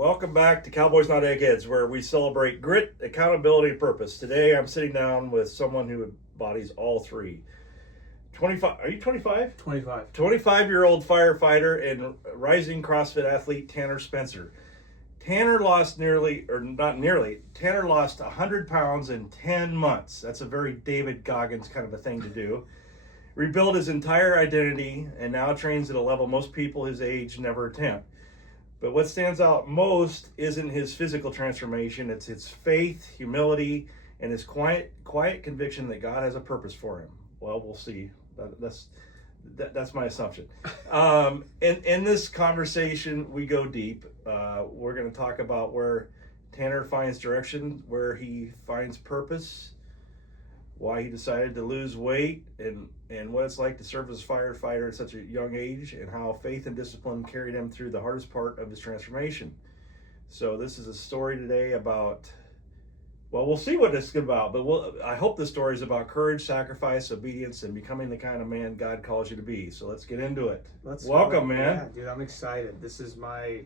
Welcome back to Cowboys Not Eggheads, where we celebrate grit, accountability, and purpose. Today, I'm sitting down with someone who embodies all three. 25. Are you 25? 25. 25-year-old firefighter and rising CrossFit athlete Tanner Spencer. Tanner lost Tanner lost 100 pounds in 10 months. That's a very David Goggins kind of a thing to do. Rebuilt his entire identity and now trains at a level most people his age never attempt. But what stands out most isn't his physical transformation. It's his faith, humility, and his quiet conviction that God has a purpose for him. Well, we'll see. That's my assumption. In this conversation, we go deep. We're going to talk about where Tanner finds direction, where he finds purpose, why he decided to lose weight, and what it's like to serve as a firefighter at such a young age, and how faith and discipline carried him through the hardest part of his transformation. So this is a story today about, well, we'll see what it's about, but I hope the story is about courage, sacrifice, obedience, and becoming the kind of man God calls you to be. So let's get into it. Welcome, man. Yeah, dude, I'm excited. This is my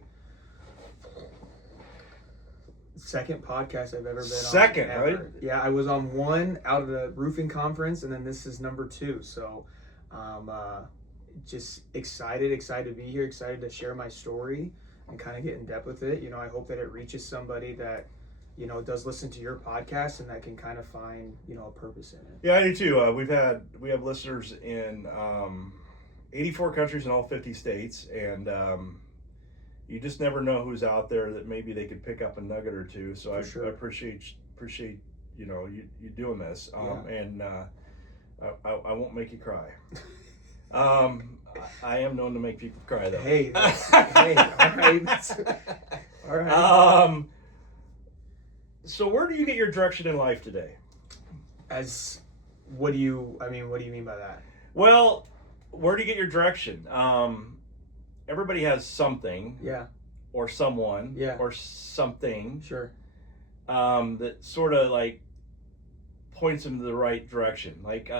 second podcast I've ever been Second, on. right? Yeah, I was on one out of the roofing conference, and then this is number 2. So, just excited to be here, excited to share my story and kind of get in depth with it. You know, I hope that it reaches somebody that, you know, does listen to your podcast and that can kind of find, you know, a purpose in it. Yeah, I do too. We have listeners in 84 countries in all 50 states, and you just never know who's out there that maybe they could pick up a nugget or two. So I appreciate you know you doing this, and I won't make you cry. I am known to make people cry though. Hey, hey, all right, all right. So where do you get your direction in life today? What do you mean by that? Well, where do you get your direction? Everybody has something. Yeah. Or someone. Yeah. Or something. Sure. That sort of like points them to the right direction. Like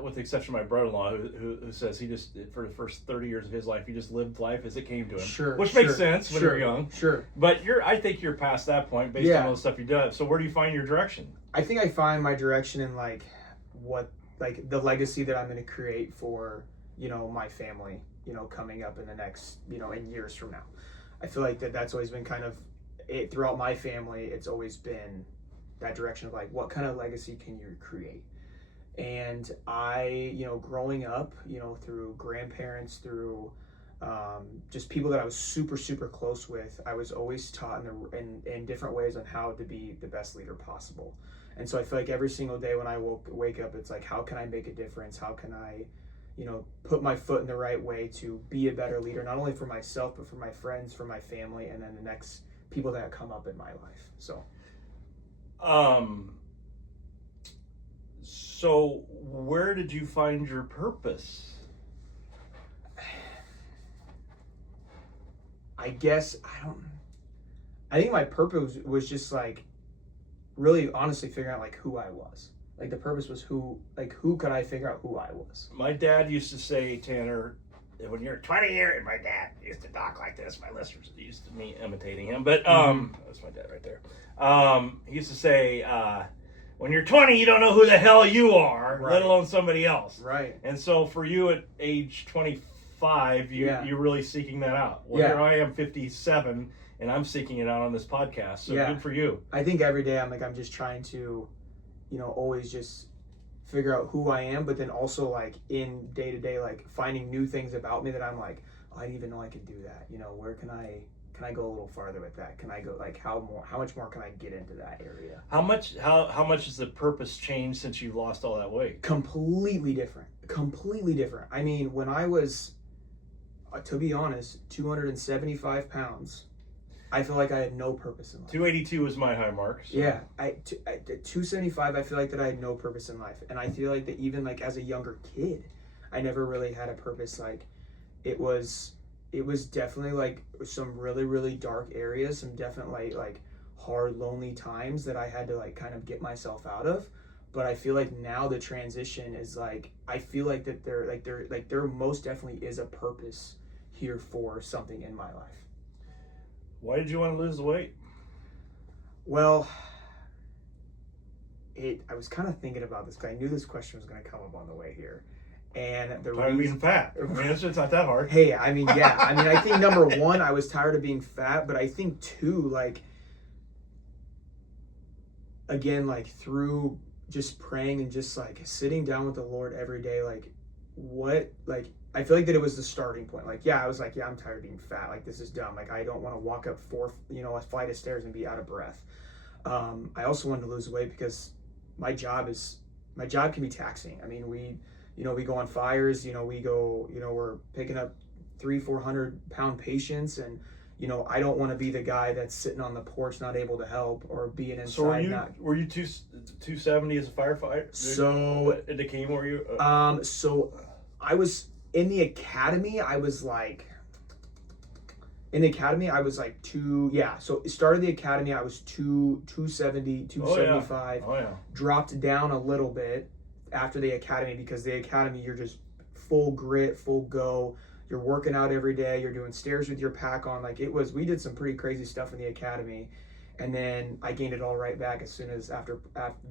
with the exception of my brother-in-law, who says he just, for the first 30 years of his life, he just lived life as it came to him. Sure. Which makes sense when you're young. Sure. But I think you're past that point based on all the stuff you do. So where do you find your direction? I think I find my direction in the legacy that I'm going to create for, you know, my family, you know, coming up in the next, you know, in years from now. I feel like that's always been kind of it throughout my family. It's always been that direction of like, what kind of legacy can you create? And I, you know, growing up, you know, through grandparents, through just people that I was super, super close with, I was always taught in different ways on how to be the best leader possible. And so I feel like every single day when I wake up, it's like, how can I make a difference? How can I, you know, put my foot in the right way to be a better leader, not only for myself, but for my friends, for my family, and then the next people that come up in my life. So where did you find your purpose? I think my purpose was just like really honestly figuring out like who I was. Like the purpose was who could I figure out who I was? My dad used to say, Tanner, when you're 20 years, and my dad used to talk like this. My listeners are used to me imitating him, but that's my dad right there. He used to say, when you're 20, you don't know who the hell you are, right, let alone somebody else. Right. And so for you at age 25, you're really seeking that out. Well, here I am, 57, and I'm seeking it out on this podcast. So good for you. I think every day I'm just trying to, you know, always just figure out who I am, but then also like in day to day, like finding new things about me that I'm like, oh, I didn't even know I could do that. You know, where can I go a little farther with that? Can I go like how much more can I get into that area? How much has the purpose changed since you've lost all that weight? Completely different. I mean, when I was, to be honest, 275 pounds, I feel like I had no purpose in life. 282 was my high mark. So. Yeah, 275, I feel like that I had no purpose in life. And I feel like that even like as a younger kid, I never really had a purpose. Like it was definitely like some really, really dark areas, some definitely like hard, lonely times that I had to like kind of get myself out of. But I feel like now the transition is like, I feel like that there most definitely is a purpose here for something in my life. Why did you want to lose the weight? Well, I was kind of thinking about this because I knew this question was going to come up on the way here. And the Tired of being fat. I mean, it's not that hard. Hey, I mean, yeah. I mean, I think number one, I was tired of being fat, but I think two, like, again, like through just praying and just like sitting down with the Lord every day, like I feel like that it was the starting point. Like, yeah, I was like, yeah, I'm tired of being fat. Like, this is dumb. Like, I don't want to walk up a flight of stairs and be out of breath. I also wanted to lose weight because my job can be taxing. I mean, we go on fires, we're picking up 300-400 pound patients, and I don't want to be the guy that's sitting on the porch not able to help, or being inside. So were you 270 as a firefighter? So it became, were you? So I was in the academy. I was like two. Yeah. So it started the academy. I was 270, 275. Oh yeah. Dropped down a little bit after the academy, because the academy, you're just full grit, full go. You're working out every day. You're doing stairs with your pack on. Like, we did some pretty crazy stuff in the academy. And then I gained it all right back as soon as after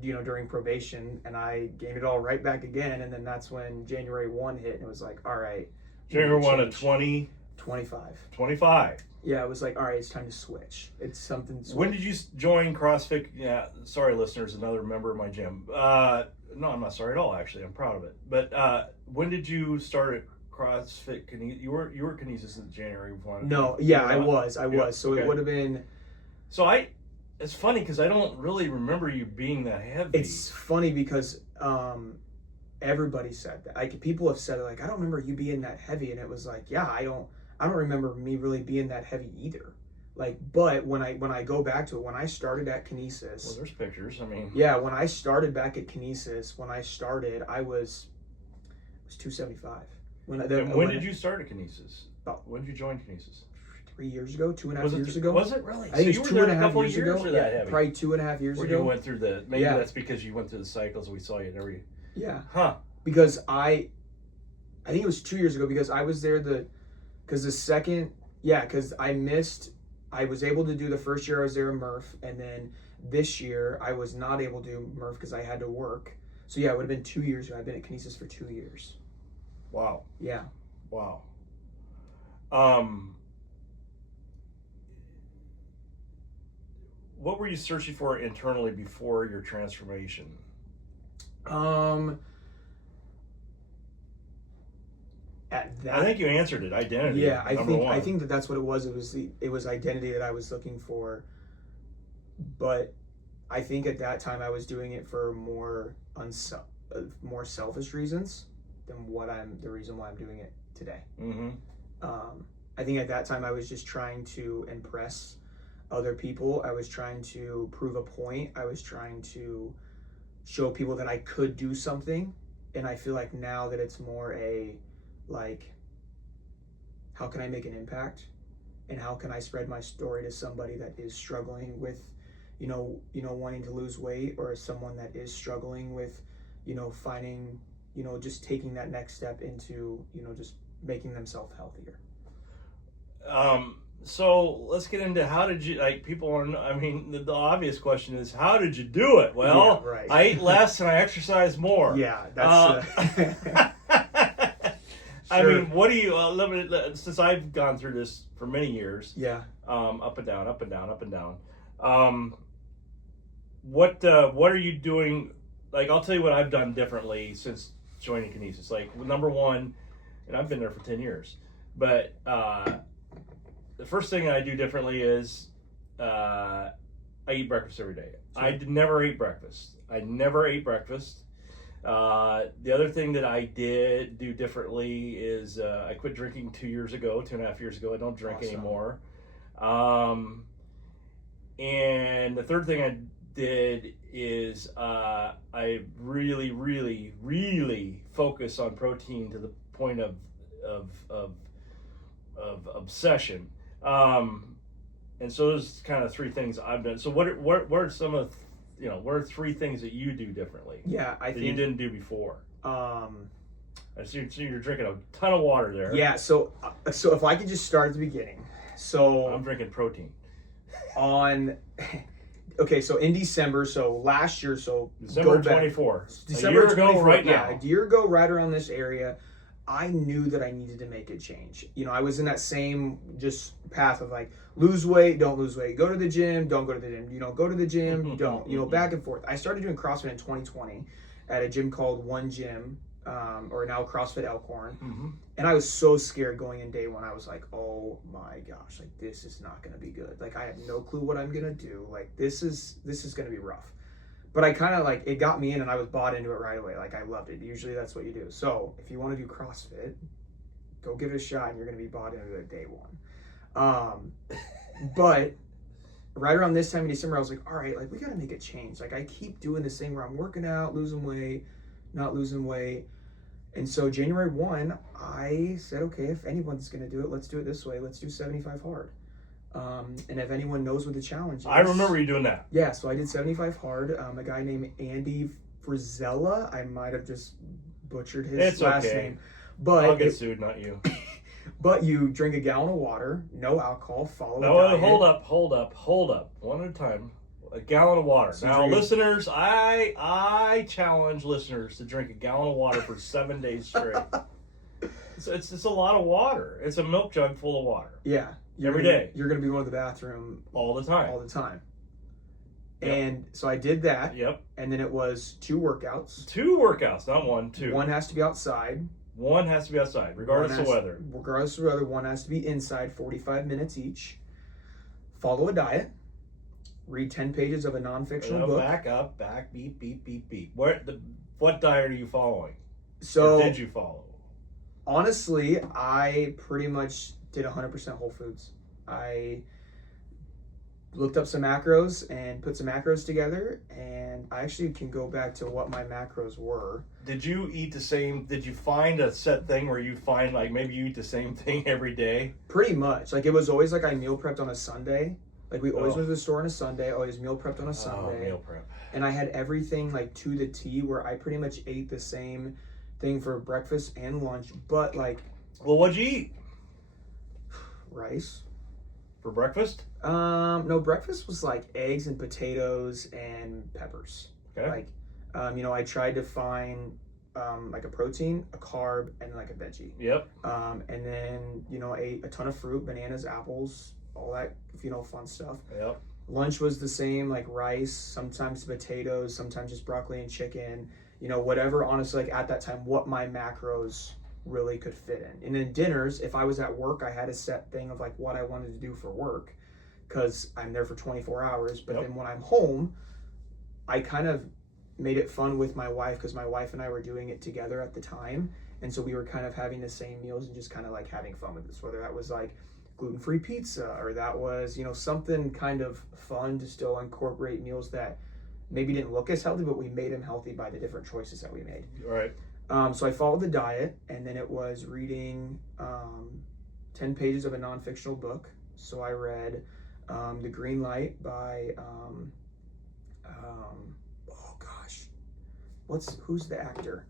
during probation, and I gained it all right back again. And then that's when January 1 hit, and it was like, all right. January 1 of 25. 25. Yeah, it was like, all right, it's time to switch. It's something. When did you join CrossFit? Yeah, sorry, listeners, another member of my gym. No, I'm not sorry at all. Actually, I'm proud of it. But when did you start at CrossFit? You were Kinesis in January 1. No, yeah, I was. Yeah, So okay. It would have been. So it's funny because I don't really remember you being that heavy. It's funny because everybody said that. Like, people have said, like, I don't remember you being that heavy, and it was like, yeah, I don't remember me really being that heavy either. Like, but when I go back to it, when I started at Kinesis, well, there's pictures. I mean, yeah, when I started back at Kinesis, I was 275. When did you start at Kinesis? When did you join Kinesis? 3 years ago, 2.5 years ago. Was it really? I think so it's you were 2.5 couple years ago. that heavy? Probably 2.5 years ago. You went through that's because you went through the cycles and we saw you every. Yeah. Huh. Because I think it was 2 years ago, because I was there because I was able to do the first year I was there in Murph, and then this year I was not able to do Murph because I had to work. So yeah, it would have been 2 years ago. I've been at Kinesis for 2 years. Wow. Yeah. Wow. What were you searching for internally before your transformation? I think you answered it. Identity. Yeah, I one. think that's what it was. It was identity that I was looking for. But I think at that time I was doing it for more selfish reasons than the reason why I'm doing it today. Mm-hmm. I think at that time I was just trying to impress other people. I was trying to prove a point. I was trying to show people that I could do something. And I feel like now that it's more how can I make an impact, and how can I spread my story to somebody that is struggling with, wanting to lose weight, or someone that is struggling with, finding, just taking that next step into, just making themselves healthier. So let's get into how did you, people want to know, I mean, the obvious question is, how did you do it? Well, yeah, right. I ate less and I exercised more. Yeah, that's... I mean, what do you, since I've gone through this for many years, yeah, up and down, up and down, up and down. What are you doing? Like, I'll tell you what I've done differently since joining Kinesis. Like, number one, and I've been there for 10 years, but the first thing I do differently is I eat breakfast every day. Sure. I never ate breakfast. The other thing that I did do differently is I quit drinking 2.5 years ago. I don't drink anymore. And the third thing I did is I really, really, really focus on protein to the point of obsession. And so those kind of three things I've done. So what are some of what are three things that you do differently? Yeah, I think you didn't do before. I see you're drinking a ton of water there. Yeah, so if I could just start at the beginning. So I'm drinking protein. on. Okay, so in December, so last year, so December 24. December a year 24, ago right yeah, now. a year ago, right around this area, I knew that I needed to make a change. You know, I was in that same just path of like, lose weight, don't lose weight, go to the gym, don't go to the gym, you know, go to the gym, don't, you know, back and forth. I started doing CrossFit in 2020 at a gym called One Gym, or now CrossFit Elkhorn. And I was so scared going in day one. I was like, oh my gosh, like this is not going to be good. Like I have no clue what I'm going to do. Like this is going to be rough. But I kind of like, it got me in and I was bought into it right away. Like I loved it. Usually that's what you do. So if you want to do CrossFit, go give it a shot and you're going to be bought into it day one. But right around this time in December, I was like, all right, like we got to make a change. Like I keep doing this thing where I'm working out, losing weight, not losing weight. And so January 1, I said, okay, if anyone's going to do it, let's do it this way. Let's do 75 hard. And if anyone knows what the challenge is. I remember you doing that. Yeah, so I did 75 hard. A guy named Andy Frizella, I might have just butchered his last name. But I'll get sued, not you. But you drink a gallon of water, no alcohol, follow a diet. Hold up. One at a time. A gallon of water. So now, listeners, I challenge listeners to drink a gallon of water for 7 days straight. It's a lot of water. It's a milk jug full of water. Yeah. Every day. You're going to be going to the bathroom. All the time. Yep. And so I did that. Yep. And then it was 2 workouts. 2 workouts, not 1, 2. One has to be outside. One has to be outside, regardless of weather. Regardless of weather, one has to be inside, 45 minutes each. Follow a diet. Read 10 pages of a non-fictional book. Back, beep. What diet are you following? So, or did you follow? Honestly, I pretty much did 100% whole foods. I looked up some macros and put some macros together, and I actually can go back to what my macros were. Did you find a set thing where you find like maybe you eat the same thing every day? Pretty much. Like it was always like I meal prepped on a Sunday. Like we always went to the store on a Sunday, always meal prepped on a Sunday. Meal prep. And I had everything like to the T where I pretty much ate the same thing for breakfast and lunch, but like... Well, what'd you eat? Rice. For breakfast? No, breakfast was like eggs and potatoes and peppers. Okay. Like, I tried to find like a protein, a carb, and like a veggie. Yep. And then, ate a ton of fruit, bananas, apples, all that, fun stuff. Yep. Lunch was the same, like rice, sometimes potatoes, sometimes just broccoli and chicken, whatever, honestly, like at that time, what my macros really could fit in. And then dinners, if I was at work, I had a set thing of like what I wanted to do for work because I'm there for 24 hours. But then when I'm home, I kind of made it fun with my wife because my wife and I were doing it together at the time. And so we were kind of having the same meals and just kind of like having fun with this, whether that was like gluten-free pizza or that was, something kind of fun to still incorporate meals that maybe didn't look as healthy, but we made them healthy by the different choices that we made. All right. So I followed the diet, and then it was reading 10 pages of a non-fictional book. So I read The Green Light by, who's the actor?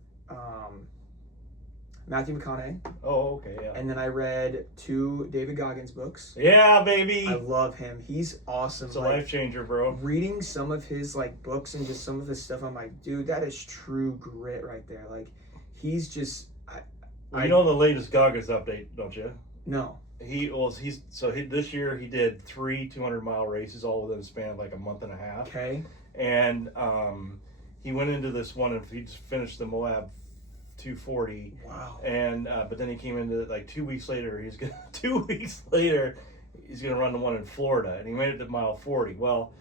Matthew McConaughey. Oh, okay, yeah. And then I read 2 David Goggins books. Yeah, baby. I love him. He's awesome. It's a life changer, bro. Reading some of his like books and just some of his stuff, I'm like, dude, that is true grit right there. Like, he's just. You know the latest Goggins update, don't you? No. This year he did 3 200-mile races all within a span of like a month and a half. Okay. And he went into this one and he just finished the Moab 240. Wow. And but then he came into like 2 weeks later. He's gonna run the one in Florida, and he made it to mile 40. Well,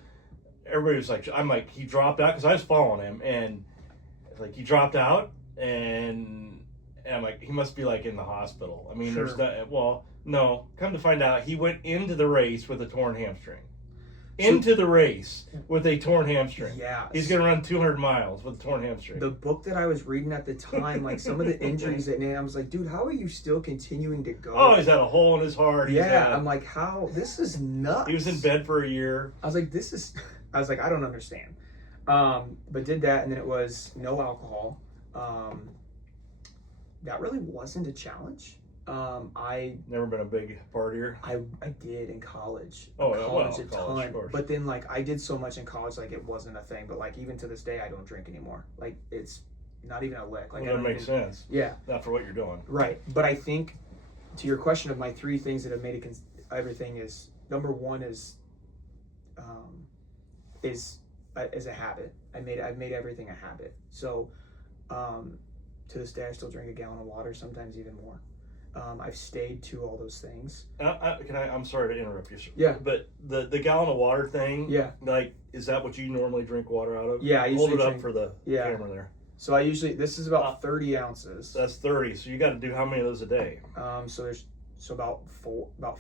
everybody was like, I'm like, he dropped out because I was following him, and like he dropped out, and I'm like, he must be like in the hospital. I mean, Sure. there's that. Well, no. Come to find out, he went into the race with a torn hamstring. Into the race with a torn hamstring. Yeah. He's going to run 200 miles with a torn hamstring. The book that I was reading at the time, like some of the injuries that I was like, dude, how are you still continuing to go? Oh, he's had a hole in his heart. I'm like, how? This is nuts. He was in bed for a year. I was like, I don't understand. But did that, and then it was no alcohol. That really wasn't a challenge. I never been a big partier. I did in college. Oh, college a college, ton. of course. But then like I did so much in college, like it wasn't a thing. But like even to this day, I don't drink anymore. Like it's not even a lick. Like Well, that I don't makes even, sense. Yeah. Not for what you're doing. Right. But I think to your question of my three things that have made it everything is number one is a habit. I've made everything a habit. So to this day, I still drink a gallon of water, sometimes even more. I've stayed to all those things. I'm sorry to interrupt you, sir. Yeah. But the gallon of water thing. Yeah. Like, is that what you normally drink water out of? Yeah, I Hold usually it up drink, for the camera there. So I usually, this is about 30 ounces. That's 30. So you got to do how many of those a day? So about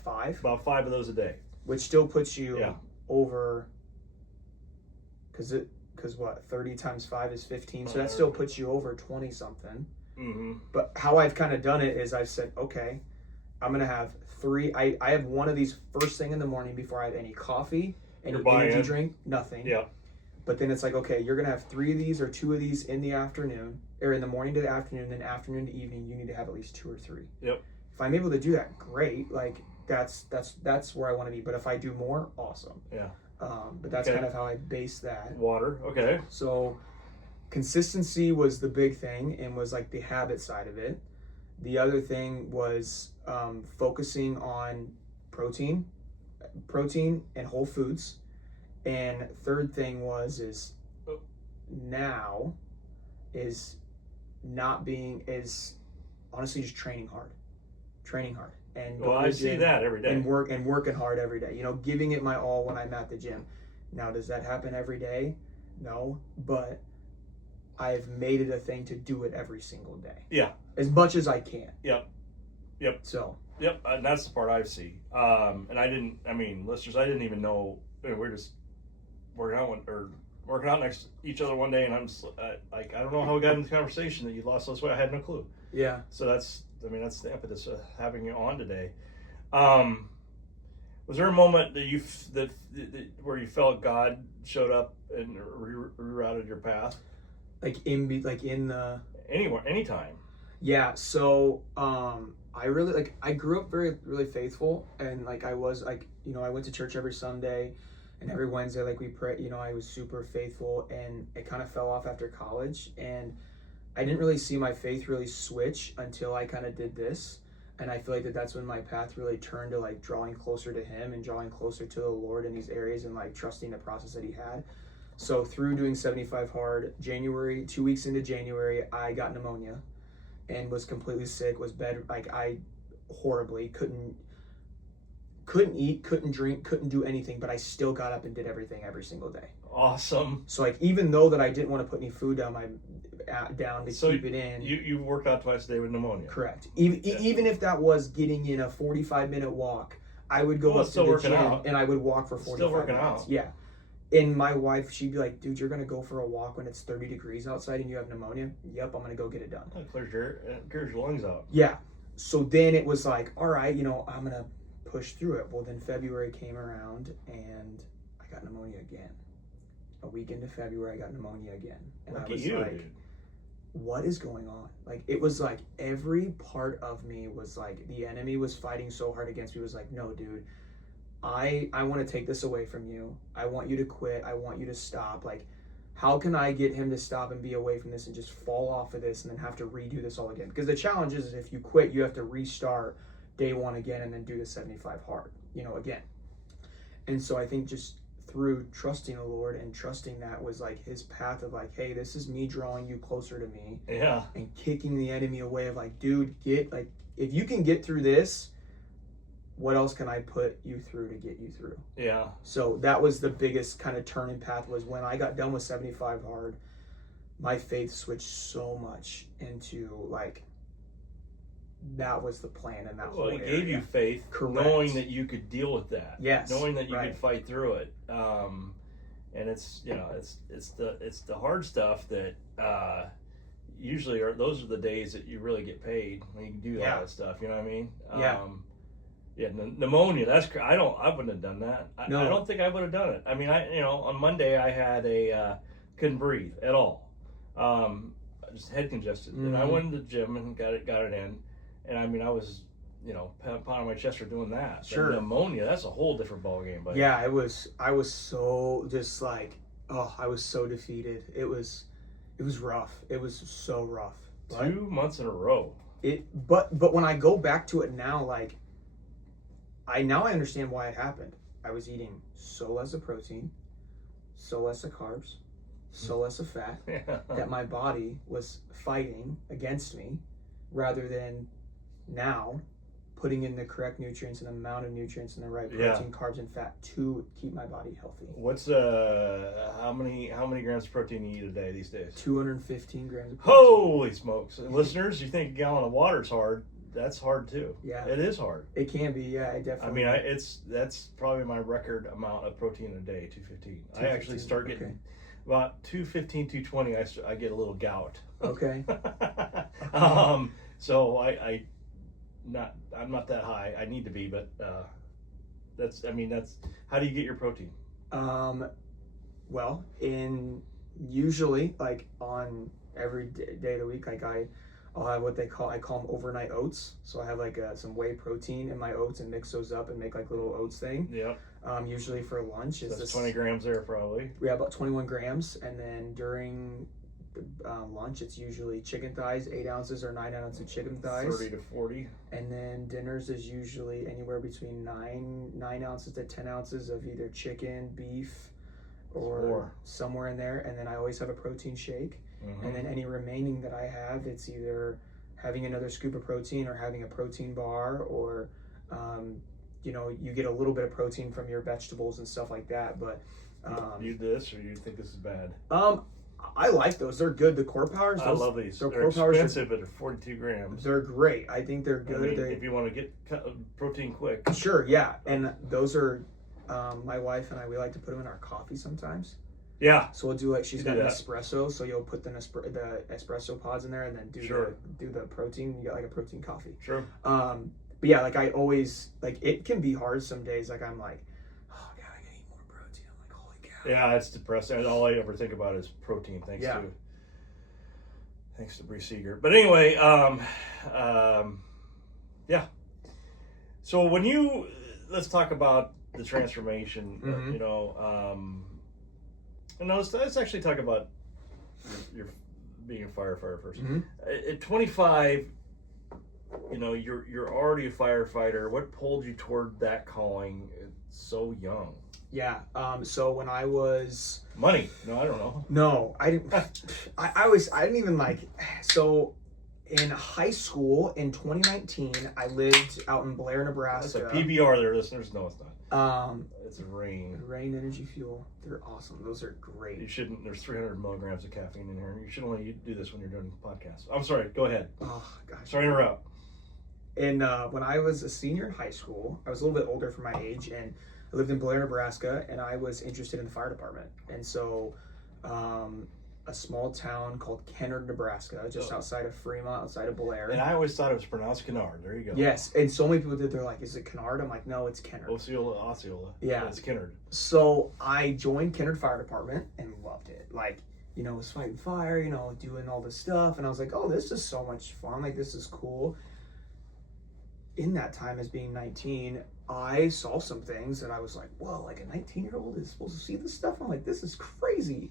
five. About 5 of those a day. Which still puts you over, because what, 30 times 5 is 15. So that still puts you over 20 something. Mm-hmm. But how I've kind of done it is I've said, okay, I'm going to have 3. I have one of these first thing in the morning before I have any coffee, any energy drink, nothing. Yeah. But then it's like, okay, you're going to have 3 of these or 2 of these in the afternoon, or in the morning to the afternoon, then afternoon to evening, you need to have at least 2 or 3. Yep. If I'm able to do that, great. Like that's where I want to be. But if I do more, awesome. Yeah. But that's kind of how I base that. Water. Okay. So consistency was the big thing and was like the habit side of it. The other thing was focusing on protein and whole foods. And third thing is honestly just training hard and I see that every day and working hard every day, giving it my all when I'm at the gym. Now, does that happen every day? No, but I've made it a thing to do it every single day. Yeah. As much as I can. Yep. So. Yep, and that's the part I see. And listeners, I didn't even know, we're just working out next to each other one day, and I'm just like, I don't know how we got into the conversation that you lost this weight. I had no clue. Yeah. So that's the impetus of having you on today. Was there a moment that where you felt God showed up and rerouted your path? Anywhere, anytime. Yeah. So I grew up very really faithful, and I went to church every Sunday, and every Wednesday we pray. I was super faithful, and it kind of fell off after college, and I didn't really see my faith really switch until I kind of did this. And I feel like that's when my path really turned to drawing closer to Him and drawing closer to the Lord in these areas, and trusting the process that He had. So through doing 75 hard, 2 weeks into January, I got pneumonia and was completely sick, was bed, I horribly couldn't eat, couldn't drink, couldn't do anything, but I still got up and did everything every single day. Awesome. So even though that I didn't want to put any food down to keep it in. You worked out twice a day with pneumonia. Correct. Even if that was getting in a 45-minute walk, I would go up to the gym and I would walk for 45 minutes. Still working out. Yeah. And my wife, she'd be like, dude, you're going to go for a walk when it's 30 degrees outside and you have pneumonia? Yep, I'm going to go get it done. That clears your lungs out. Yeah. So then it was like, all right, I'm going to push through it. Well, then February came around and I got pneumonia again. A week into February, I got pneumonia again. And I was like, dude, what is going on? It was like every part of me was like, the enemy was fighting so hard against me. It was like, no, dude, I want to take this away from you. I want you to quit. I want you to stop. How can I get him to stop and be away from this and just fall off of this and then have to redo this all again? Because the challenge is if you quit, you have to restart day one again and then do the 75 hard, again. And so I think just through trusting the Lord and trusting that was His path of hey, this is me drawing you closer to me. Yeah. And kicking the enemy away of dude, if you can get through this, what else can I put you through to get you through? Yeah. So that was the biggest kind of turning path, was when I got done with 75 hard, my faith switched so much into that was the plan in that whole area. Well, it gave you faith. Correct. Knowing that you could deal with that. Yes. Knowing that you could fight through it. And it's the hard stuff that usually those are the days that you really get paid when you can do all that stuff. You know what I mean? Yeah, pneumonia. I wouldn't have done that. I don't think I would have done it. I mean, on Monday I had couldn't breathe at all. Just head congested, and I went to the gym and got it in, and I pound on my chest for doing that. Sure. But pneumonia, that's a whole different ballgame. But Yeah, I was so just like, I was so defeated. It was rough. It was so rough. 2 months in a row. But when I go back to it now, like, I understand why it happened. I was eating so less of protein, so less of carbs, so less of fat, that my body was fighting against me, rather than now putting in the correct nutrients and amount of nutrients and the right protein, carbs, and fat to keep my body healthy. What's how many grams of protein you eat a day these days? 215 grams of protein. Holy smokes. Listeners, you think a gallon of water is hard? That's hard too. Yeah. It is hard. It can be, yeah, it definitely. I mean, that's probably my record amount of protein a day, 215. I actually start getting about 215, 220, I get a little gout. Okay. So I'm not that high. I need to be, but that's how do you get your protein? Well, usually like on every day of the week, like I'll have what I call them overnight oats. So I have like some whey protein in my oats and mix those up and make like little oats thing. Yeah. Usually for lunch. So that's 20 grams there probably. Yeah, about 21 grams. And then during lunch, it's usually chicken thighs, 8 ounces or 9 ounces of chicken thighs. 30 to 40. And then dinners is usually anywhere between 9 ounces to 10 ounces of either chicken, beef, or somewhere in there. And then I always have a protein shake. Mm-hmm. And then any remaining that I have, it's either having another scoop of protein or having a protein bar, or you get a little bit of protein from your vegetables and stuff like that. But you this, or you think this is bad? I like those. They're good. The Core Powers. I love these. They're Core expensive, but they're 42 grams. They're great. I think they're good. If you want to get protein quick. Sure, yeah. And those are, my wife and I, we like to put them in our coffee sometimes. Yeah. So we'll do like, she's got an espresso, so you'll put the espresso pods in there and then do the protein. You got like a protein coffee. Sure. But yeah, like I always, like, it can be hard some days. Like I'm like, oh God, I gotta eat more protein. I'm like, holy cow. Yeah, it's depressing. All I ever think about is protein. Thanks to Bree Seeger. But anyway, yeah. So let's talk about the transformation. Mm-hmm. Let's actually talk about your being a firefighter first. Mm-hmm. At 25, you're already a firefighter. What pulled you toward that calling so young? Yeah. So when I was money. No, I don't know. No, I didn't. I didn't even like. So in high school in 2019, I lived out in Blair, Nebraska. That's a PBR there, listeners. No, it's not. It's a Rain Energy Fuel. They're awesome. Those are great. You shouldn't. There's 300 milligrams of caffeine in here. You should only do this when you're doing podcasts. I'm sorry. Go ahead. Oh gosh. Sorry to interrupt. And when I was a senior in high school, I was a little bit older for my age, and I lived in Blair, Nebraska, and I was interested in the fire department. And so, a small town called Kennard, Nebraska, just outside of Fremont, outside of Blair. And I always thought it was pronounced Kennard. There you go. Yes, and so many people did. They're like, "Is it Kennard?" I'm like, "No, it's Kennard." Osceola. Yeah, it's Kennard. So I joined Kennard Fire Department and loved it. Like, was fighting fire, doing all this stuff, and I was like, "Oh, this is so much fun! Like, this is cool." In that time, as being 19, I saw some things that I was like, "Whoa!" Like a 19-year-old is supposed to see this stuff. I'm like, "This is crazy."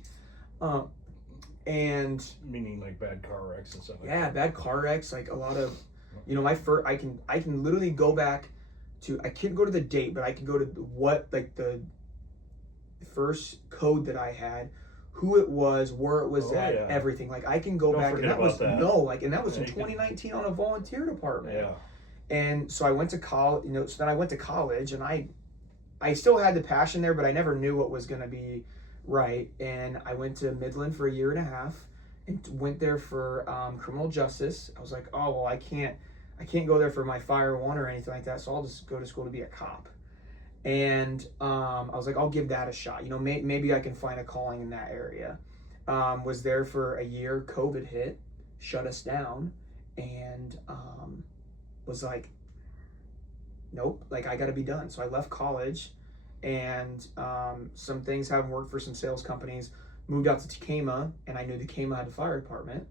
And meaning like bad car wrecks and stuff. Yeah, bad car wrecks. Like a lot of, my first. I can literally go back to. I can't go to the date, but I can go to what the first code that I had, who it was, where it was at, everything. Like I can go back, and that was in 2019 on a volunteer department. Yeah. And so I went to college. So then I went to college, and I still had the passion there, but I never knew what was going to be right. And I went to Midland for a year and a half, and went there for criminal justice. I was like, oh well, I can't go there for my fire one or anything like that, so I'll just go to school to be a cop. And I was like, I'll give that a shot. Maybe I can find a calling in that area. Was there for a year. COVID hit, shut us down, and was like, nope, like I got to be done. So I left college, and some things haven't worked for some sales companies. Moved out to Tacoma, and I knew Tacoma had a fire department,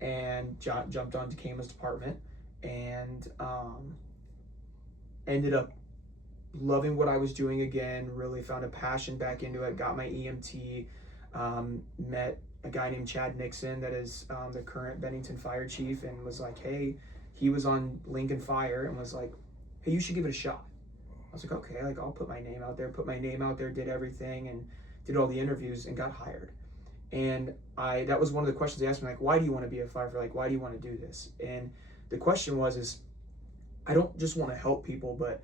and jumped on Tacoma's department, and ended up loving what I was doing again, really found a passion back into it, got my EMT, met a guy named Chad Nixon that is the current Bennington fire chief, and was like, hey, he was on Lincoln Fire and was like, hey, you should give it a shot. I was like, okay, like I'll put my name out there, did everything and did all the interviews and got hired. And that was one of the questions they asked me, like, why do you want to be a firefighter? Like, why do you want to do this? And the question is, I don't just want to help people, but,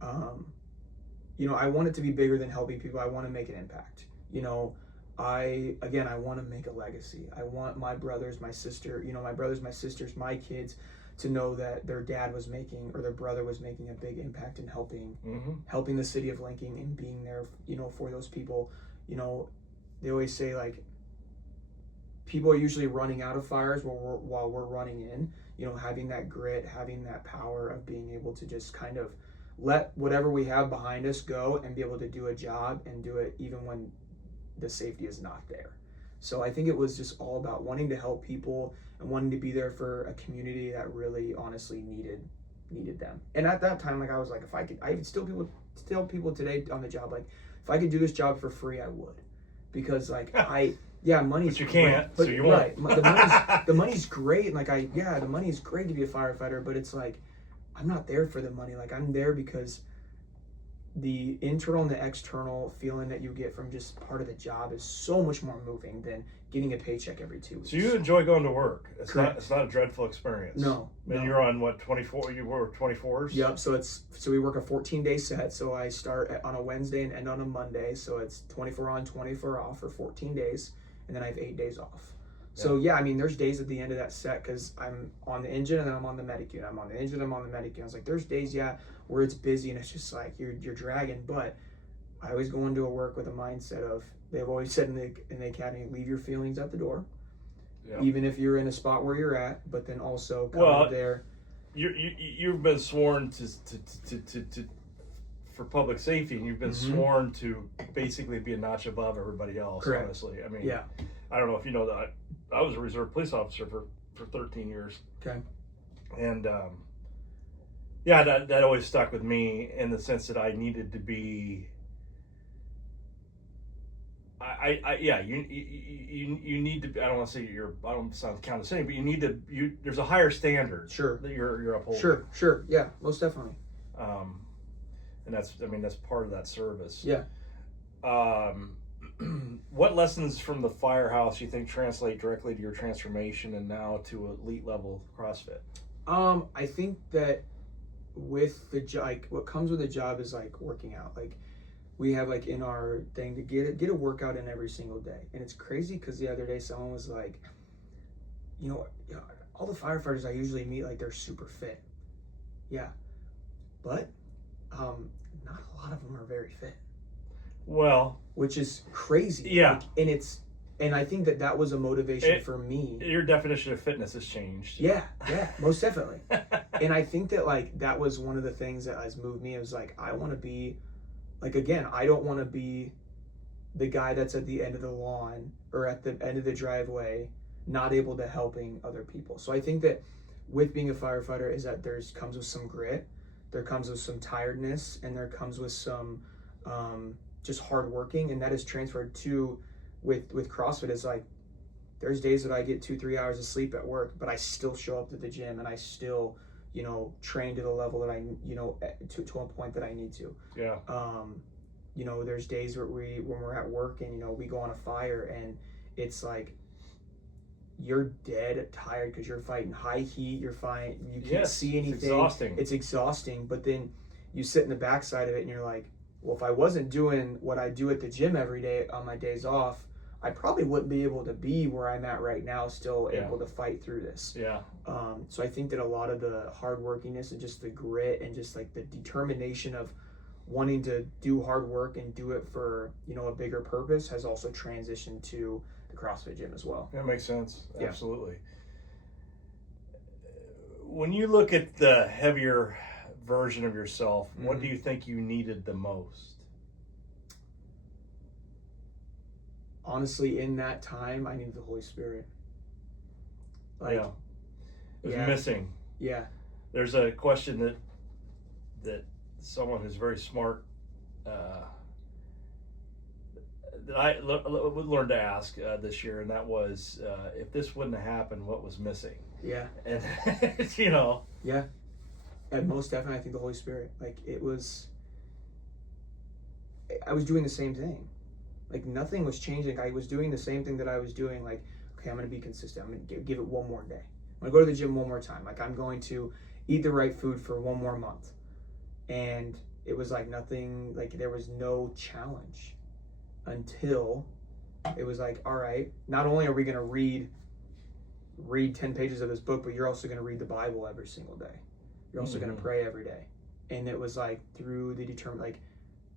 I want it to be bigger than helping people. I want to make an impact. I want to make a legacy. I want my brothers, my sister, my sisters, my kids to know that their dad was making, or their brother was making a big impact in helping the city of Lincoln and being there, for those people. They always say, like, people are usually running out of fires while we're running in, having that grit, having that power of being able to just kind of let whatever we have behind us go and be able to do a job and do it even when the safety is not there. So I think it was just all about wanting to help people and wanting to be there for a community that really honestly needed them. And at that time, like, I was like, if I could, I even still tell people today on the job, like, if I could do this job for free, I would. Because like money's but you can't, but, so you won't. Right. The money's great, and like the money's great to be a firefighter, but it's like I'm not there for the money. Like, I'm there because the internal and the external feeling that you get from just part of the job is so much more moving than getting a paycheck every 2 weeks. So you enjoy going to work. It's Correct. not a dreadful experience. No. And you're on what, 24? You were 24s? Yep. So we work a 14-day set. So I start on a Wednesday and end on a Monday. So it's 24 on, 24 off for 14 days, and then I have 8 days off. So I mean, there's days at the end of that set because I'm on the engine and then I'm on the medic unit. I'm on the engine, I'm on the medic unit. I was like, there's days, where it's busy and it's just like you're dragging. But I always go into a work with a mindset of, they've always said in the academy, leave your feelings at the door, even if you're in a spot where you're at. But then also come there. You've been sworn to for public safety, and you've been sworn to basically be a notch above everybody else. Correct. Honestly, I mean, I don't know if you know that I was a reserve police officer for 13 years. Okay. And that always stuck with me in the sense that I needed to be. You need to. I don't want to say I don't sound condescending, but you need to. There's a higher standard. Sure. That you're upholding. Sure. Yeah, most definitely. And that's part of that service. Yeah. What lessons from the firehouse you think translate directly to your transformation and now to elite level CrossFit? I think that with the job, what comes with the job is like working out. Like, we have like in our thing to get a workout in every single day, and it's crazy because the other day someone was like, all the firefighters I usually meet, like, they're super fit. Yeah, but not a lot of them are very fit. Well, which is crazy. Yeah. Like, and I think that was a motivation for me. Your definition of fitness has changed. Yeah, most definitely. And I think that, like, that was one of the things that has moved me. It was like, I want to be, like, again, I don't want to be the guy that's at the end of the lawn or at the end of the driveway, not able to helping other people. So I think that with being a firefighter is that comes with some grit, there comes with some tiredness, and there comes with some just hard working, and that is transferred to with CrossFit. Is like, there's days that I get 2-3 hours of sleep at work, but I still show up to the gym and I still train to the level that I to a point that I need to. Yeah. There's days where when we're at work and we go on a fire and it's like you're dead tired because you're fighting high heat, you can't see anything. It's exhausting. But then you sit in the backside of it and you're like, well, if I wasn't doing what I do at the gym every day on my days off, I probably wouldn't be able to be where I'm at right now, still able to fight through this. Yeah. So I think that a lot of the hard workiness and just the grit and just like the determination of wanting to do hard work and do it for, a bigger purpose has also transitioned to the CrossFit gym as well. That makes sense. Yeah. Absolutely. When you look at the heavier version of yourself, what do you think you needed the most? Honestly, in that time, I needed the Holy Spirit. It was missing. Yeah. There's a question that someone who's very smart that I learned to ask this year, and that was if this wouldn't have happened, what was missing? Yeah. And you know. Yeah. And most definitely, I think the Holy Spirit. Like I was doing the same thing. Like nothing was changing. I was doing the same thing that I was doing. Like, okay, I'm going to be consistent. I'm going to give it one more day. I'm going to go to the gym one more time. Like I'm going to eat the right food for one more month. And it was like nothing, like there was no challenge until it was like, all right, not only are we going to read 10 pages of this book, but you're also going to read the Bible every single day. You're also going to pray every day. And it was like through the like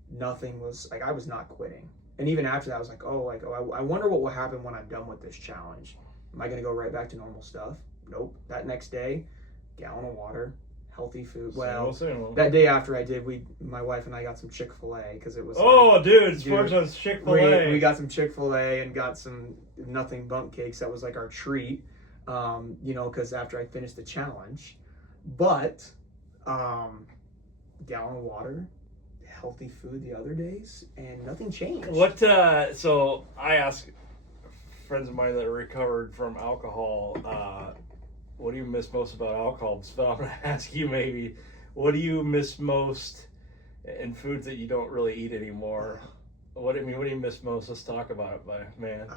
nothing was like, I was not quitting. And even after that, I was like, I wonder what will happen when I'm done with this challenge. Am I going to go right back to normal stuff? Nope. That next day, gallon of water, healthy food. Well, that day after I did, my wife and I got some Chick-fil-A because it was. Oh, dude, sports on Chick-fil-A. We got some Chick-fil-A and got some nothing bunk cakes. That was like our treat, because after I finished the challenge, but gallon of water, healthy food the other days, and nothing changed. What? So I asked friends of mine that are recovered from alcohol. What do you miss most about alcohol? But I'm going to ask you maybe, what do you miss most in foods that you don't really eat anymore? What do you miss most? Let's talk about it, man.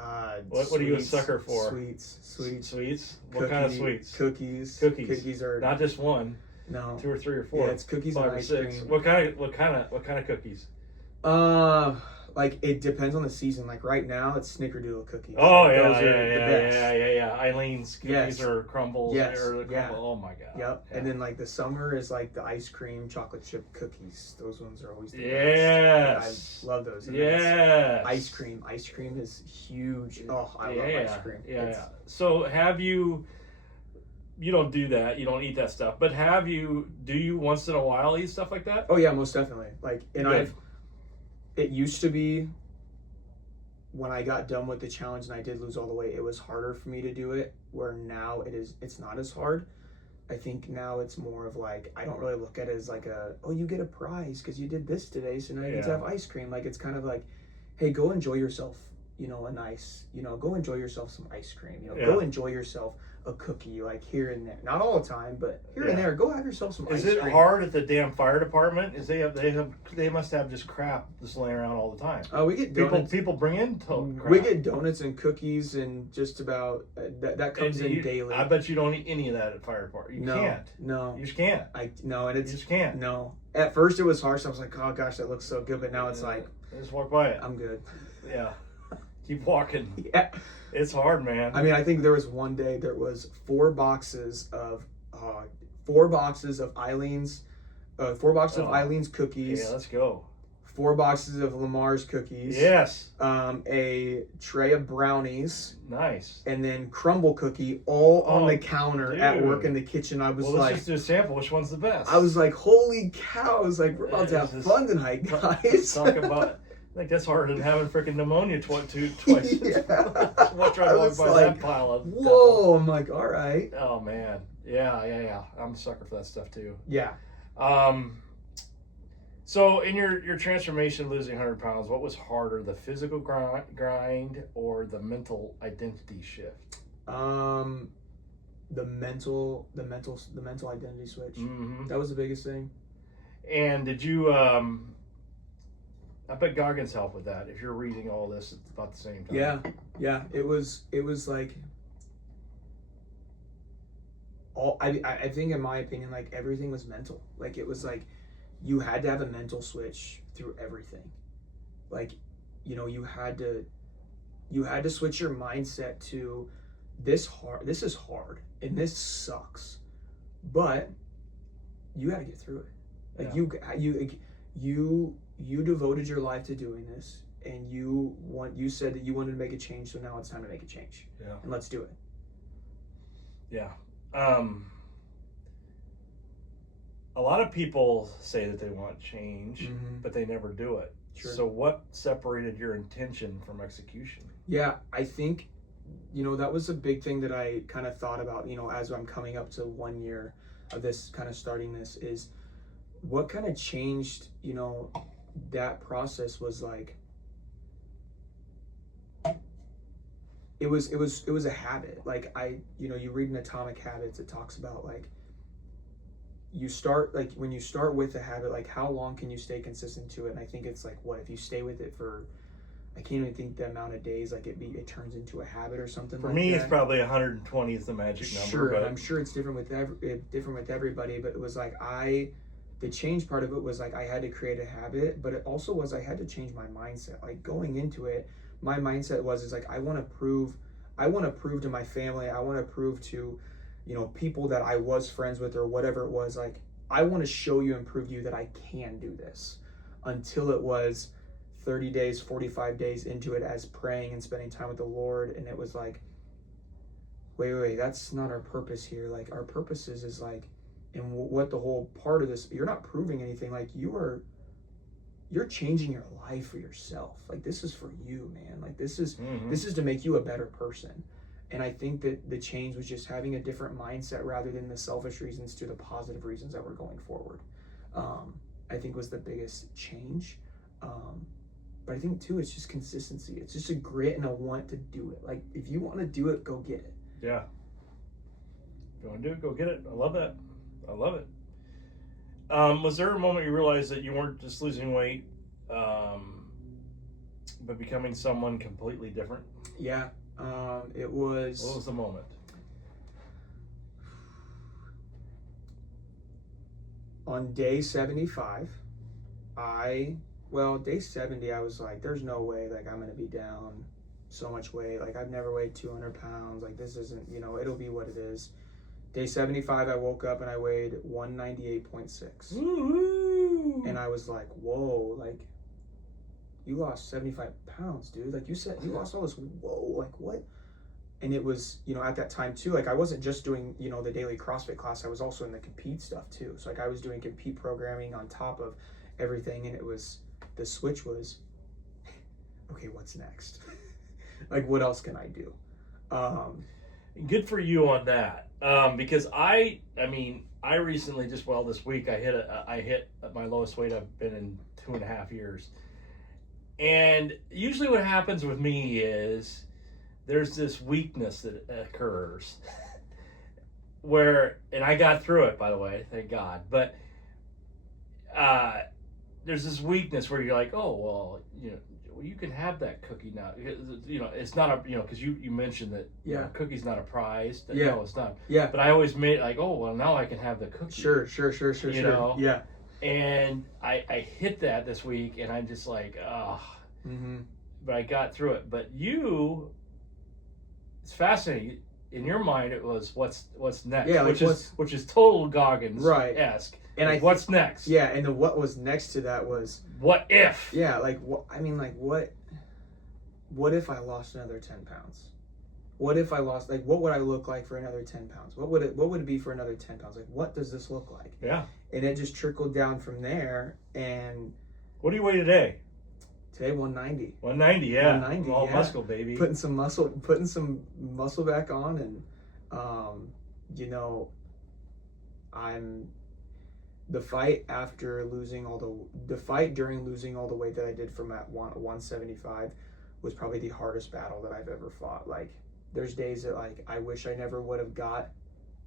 What are you a sucker for? Sweets. What kind of sweets? Cookies. Cookies are not just one. No. 2 or 3 or 4. Yeah, it's cookies 5 and or ice 6. cream. What kind of cookies? Like it depends on the season. Like right now, it's Snickerdoodle cookies. Oh like, yeah. Eileen's cookies or crumbles. Yes. Or the crumble. Oh my god. Yep. Yeah. And then like the summer is like the ice cream chocolate chip cookies. Those ones are always the best. I love those. And ice cream. Ice cream is huge. Oh, I love ice cream. Yeah. So have you? You don't do that. You don't eat that stuff. But do you once in a while eat stuff like that? Oh yeah, most definitely. Like, and it used to be when I got done with the challenge and I did lose all the weight, it was harder for me to do it, where now it's not as hard. I think now it's more of like, I don't really look at it as like you get a prize because you did this today, so now you get to have ice cream. Like, it's kind of like, hey, go enjoy yourself, go enjoy yourself some ice cream, go enjoy yourself a cookie, like here and there. Not all the time, but here and there. Go have yourself some ice cream. Is it hard at the damn fire department? They must have just crap just laying around all the time. Oh, we get donuts. People bring in crap. We get donuts and cookies and just about that comes in daily. I bet you don't eat any of that at fire department. You can't. No, you just can't. You just can't. No. At first it was harsh. I was like, oh gosh, that looks so good. But now it's like, just walk by it. I'm good. Yeah. Keep walking. Yeah. It's hard, man. I mean, I think there was one day there was 4 boxes of Eileen's, 4 boxes of Eileen's cookies. Yeah, let's go. 4 boxes of Lamar's cookies. Yes. A tray of brownies. Nice. And then crumble cookie all on the counter at work in the kitchen. I was let's just do a sample. Which one's the best? I was like, holy cow. I was like, we're about to have fun tonight, guys. Talk about it. I think that's harder than having freaking pneumonia twice. Yeah. Watch right walk by that pile of. Whoa! I'm like, all right. Oh man, yeah. I'm a sucker for that stuff too. Yeah. So in your transformation, losing 100 pounds, what was harder, the physical grind or the mental identity shift? The mental identity switch. Mm-hmm. That was the biggest thing. And did you? I bet Goggins helped with that. If you're reading all this at about the same time. Yeah. It was like I think, in my opinion, like everything was mental. Like it was like you had to have a mental switch through everything. Like, you had to switch your mindset to this is hard and this sucks, but you got to get through it. Like you devoted your life to doing this, and you said that you wanted to make a change, so now it's time to make a change. Yeah. And let's do it. Yeah. A lot of people say that they want change, but they never do it. Sure. So what separated your intention from execution? Yeah, I think, that was a big thing that I kind of thought about, as I'm coming up to 1 year of this, kind of starting this, is what kind of changed, you know, that process was like, it was a habit. Like you read in Atomic Habits, it talks about like, you start, like when you start with a habit, like how long can you stay consistent to it? And I think it's like, what if you stay with it for, I can't even think the amount of days, like it turns into a habit or something. For like me, that. it's probably 120 is the magic number. Sure, but and I'm sure it's different with everybody. But it was like the change part of it was like I had to create a habit, but it also was I had to change my mindset. Like going into it, my mindset is like I want to prove to my family, I want to prove to, you know, people that I was friends with or whatever it was, like I want to show you and prove to you that I can do this. Until it was 30 days, 45 days into it as praying and spending time with the Lord, and it was like, wait, that's not our purpose here. Like our purpose is like, and what the whole part of this, you're not proving anything. Like you're changing your life for yourself. Like this is for you, man. Like this is to make you a better person. And I think that the change was just having a different mindset rather than the selfish reasons to the positive reasons that we're going forward. I think was the biggest change. But I think too, it's just consistency. It's just a grit and a want to do it. Like if you want to do it, go get it. Yeah. If you want to do it, go get it. I love that. I love it. Was there a moment you realized that you weren't just losing weight, but becoming someone completely different? Yeah. It was. What was the moment? On day 75, day 70, I was like, there's no way, like, I'm going to be down so much weight. Like, I've never weighed 200 pounds. Like, this isn't, you know, it'll be what it is. Day 75, I woke up and I weighed 198.6. Woo-hoo! And I was like, whoa, like, you lost 75 pounds, dude. Like, you said you lost all this. Whoa, like, what? And it was, you know, at that time, too, like, I wasn't just doing, you know, the daily CrossFit class. I was also in the compete stuff, too. So, like, I was doing compete programming on top of everything. And it was, the switch was, okay, what's next? Like, what else can I do? Good for you on that. Because I recently just, this week I hit my lowest weight I've been in 2.5 years. And usually what happens with me is there's this weakness that occurs where, and I got through it, by the way, thank God. But there's this weakness where you're like, oh, well, you know, you can have that cookie now. You know, it's not a, you know, because you mentioned that, you know, cookie's not a prize. Yeah. No, it's not. Yeah. But I always made it like, oh, well, now I can have the cookie. Sure. You know? Yeah. And I hit that this week, and I'm just like, oh. Mm-hmm. But I got through it. But it's fascinating. In your mind, it was what's next, yeah, like which is total Goggins esque. And like, what's next? Yeah, and then what was next to that was what if? Yeah, like what I mean, like what if I lost another 10 pounds? What if I lost, like, what would I look like for another 10 pounds? What would it be for another 10 pounds? Like, what does this look like? Yeah. And it just trickled down from there. And what do you weigh today? Today, 190. 190, yeah. 190, all yeah. muscle, baby. Putting some muscle back on, and you know, the fight during losing all the weight that I did from at 175 was probably the hardest battle that I've ever fought. Like, there's days that, like, I wish I never would have got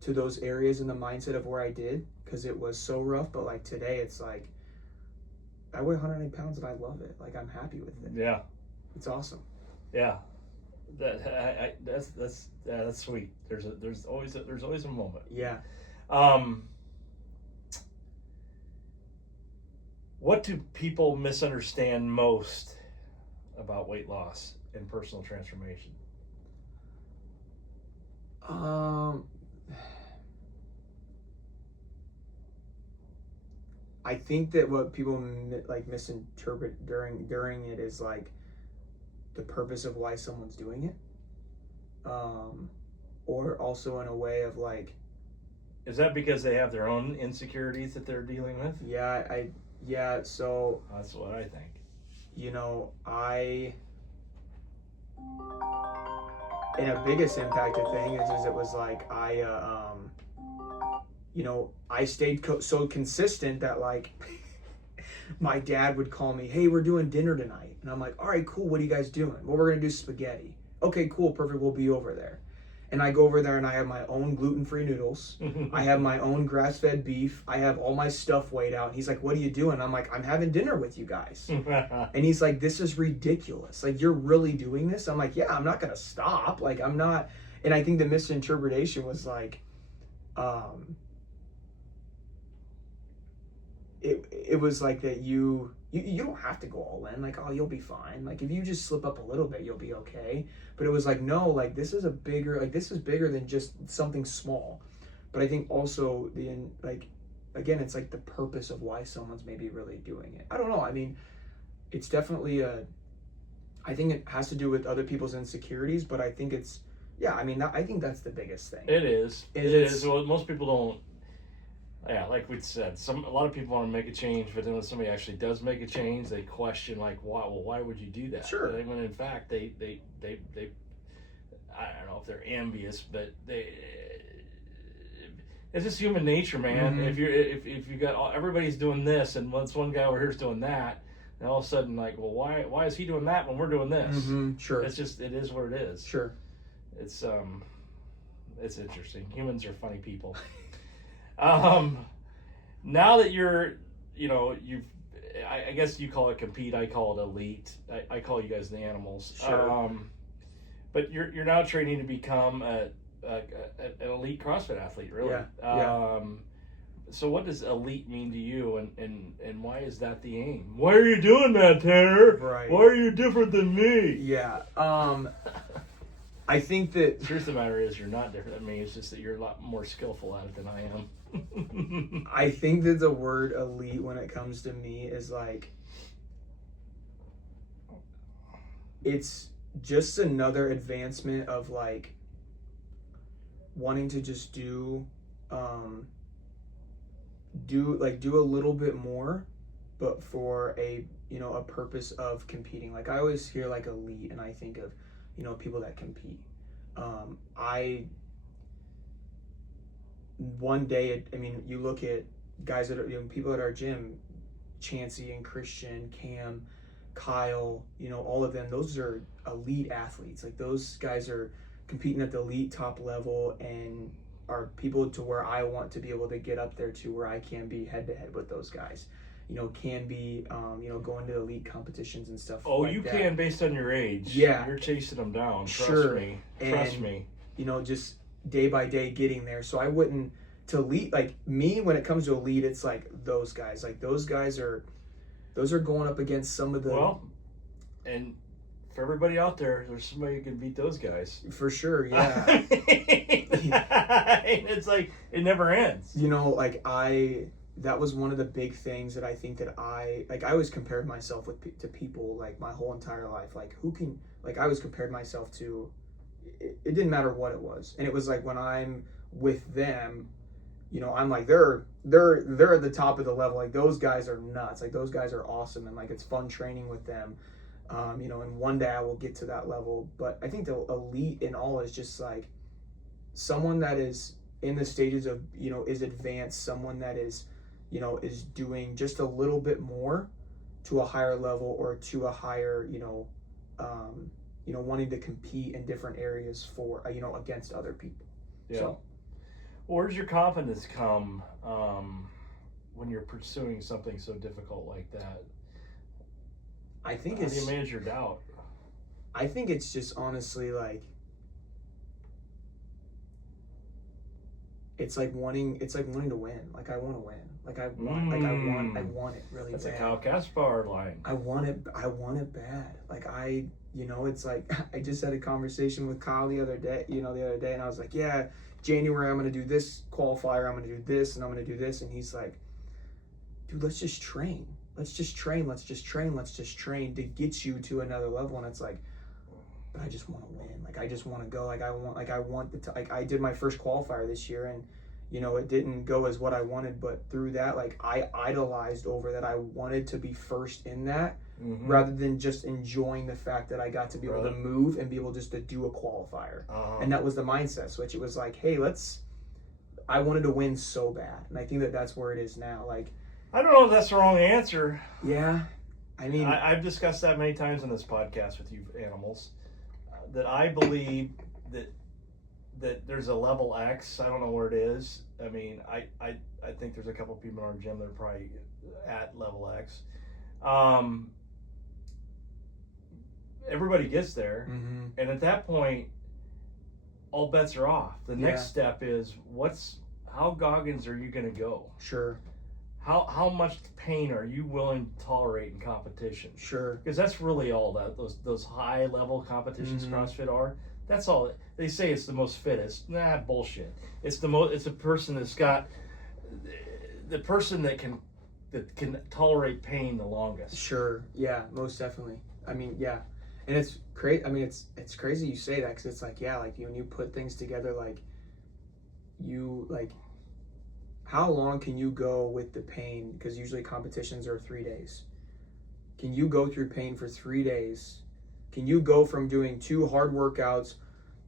to those areas in the mindset of where I did, because it was so rough. But like today, it's like I weigh 180 pounds and I love it. Like, I'm happy with it. Yeah, it's awesome. Yeah, that's sweet. There's always a moment. Yeah. What do people misunderstand most about weight loss and personal transformation? I think that what people misinterpret during it is like the purpose of why someone's doing it, or also in a way of like, is that because they have their own insecurities that they're dealing with? So that's what I think. You know, and a biggest impacted thing is it was like you know, I stayed so consistent that like my dad would call me, hey, we're doing dinner tonight. And I'm like, all right, cool. What are you guys doing? Well, we're going to do spaghetti. Okay, cool. Perfect. We'll be over there. And I go over there and I have my own gluten-free noodles. I have my own grass-fed beef. I have all my stuff weighed out. And he's like, what are you doing? I'm like, I'm having dinner with you guys. And he's like, this is ridiculous. Like, you're really doing this? I'm like, yeah, I'm not going to stop. Like, I'm not. And I think the misinterpretation was like, it was like that you don't have to go all in. Like, oh, you'll be fine. Like, if you just slip up a little bit, you'll be okay. But it was like, no, like, this is bigger than just something small. But I think also again, it's like the purpose of why someone's maybe really doing it. I don't know. I mean, it's definitely I think it has to do with other people's insecurities, but I think I think that's the biggest thing. It is. It is. Well, most people don't. Yeah, like we said, a lot of people want to make a change, but then when somebody actually does make a change, they question like, why would you do that? Sure. When in fact they I don't know if they're envious, but it's just human nature, man. Mm-hmm. If you got everybody's doing this, and once one guy over here's doing that, and all of a sudden like, well, why is he doing that when we're doing this? Mm-hmm. Sure. It's just, it is what it is. Sure. It's interesting. Humans are funny people. Now that you're, I guess you call it compete, I call it elite. I call you guys the animals. Sure. But you're now training to become an elite CrossFit athlete, really. Yeah. So what does elite mean to you, and why is that the aim? Why are you doing that, Tanner? Right. Why are you different than me? Yeah. I think that the truth of the matter is you're not different than me. It's just that you're a lot more skillful at it than I am. I think that the word elite when it comes to me is like, it's just another advancement of like wanting to just do a little bit more, but for a purpose of competing. Like, I always hear like elite and I think of people that compete. One day, you look at guys that are, people at our gym, Chancey and Christian, Cam, Kyle, all of them, those are elite athletes. Like, those guys are competing at the elite top level and are people to where I want to be able to get up there to where I can be head to head with those guys. Can be, going to elite competitions and stuff. Oh, like you that. Can based on your age. Yeah. You're chasing them down. Sure. Trust me. Just day by day getting there. So I wouldn't, to elite, like me, when it comes to elite, it's like those guys. Like, those are going up against some of the. Well, and for everybody out there, there's somebody who can beat those guys. For sure, yeah. It's like, it never ends. That was one of the big things that I think that I always compared myself to people like my whole entire life. Like, I always compared myself to, it didn't matter what it was. And it was like, when I'm with them, I'm like, they're at the top of the level. Like, those guys are nuts. Like, those guys are awesome. And like, it's fun training with them. And one day I will get to that level. But I think the elite in all is just like someone that is in the stages of, is advanced, someone that is, is doing just a little bit more to a higher level or to a higher, wanting to compete in different areas for, against other people. Yeah. So, where does your confidence come when you're pursuing something so difficult like that? I think How do you manage your doubt? I think it's just honestly like, it's like wanting to win. Like, I want to win. Like, I want it really bad. That's a Kyle Kaspar line. I want it bad. Like, it's like, I just had a conversation with Kyle the other day, and I was like, yeah, January I'm going to do this qualifier, I'm going to do this, and I'm going to do this. And he's like, dude, let's just train. Let's just train to get you to another level. And it's like, but I just want to win. Like, I just want to go. I did my first qualifier this year, and it didn't go as what I wanted, but through that, like, I idolized over that. I wanted to be first in that, rather than just enjoying the fact that I got to be able to move and be able just to do a qualifier. And that was the mindset switch. It was like, hey, I wanted to win so bad, and I think that that's where it is now. Like, I don't know if that's the wrong answer. yeah, I mean, I've discussed that many times in this podcast with you animals, that I believe that there's a level X. I don't know where it is. I mean, I think there's a couple people in our gym that are probably at level X. Everybody gets there, and at that point, all bets are off. The next step is how Goggins are you going to go? Sure. How much pain are you willing to tolerate in competition? Sure. Because that's really all that those high level competitions CrossFit are. That's all. They say it's the most fittest. Nah, bullshit. It's a person that's got the person that can tolerate pain the longest. Sure. Yeah. Most definitely. I mean, yeah. And it's crazy. I mean, it's crazy you say that, because it's like, yeah, like when you put things together, like you like, how long can you go with the pain? Because usually competitions are 3 days. Can you go through pain for 3 days? Can you go from doing 2 hard workouts,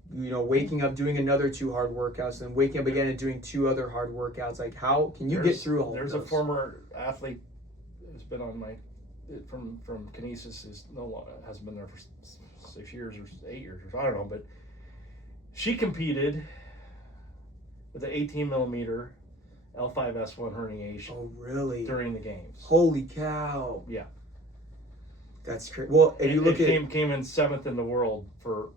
waking up doing another 2 hard workouts, then waking up again and doing 2 other hard workouts? Like, how can you get through all of those? There's a former athlete who's been on my from Kinesis, hasn't been there for 6 years or 8 years, or I don't know, but she competed with an 18 millimeter L5S1 herniation. Oh, really? During the games. Holy cow! Yeah, that's crazy. Well, if you look at came in 7th in the world for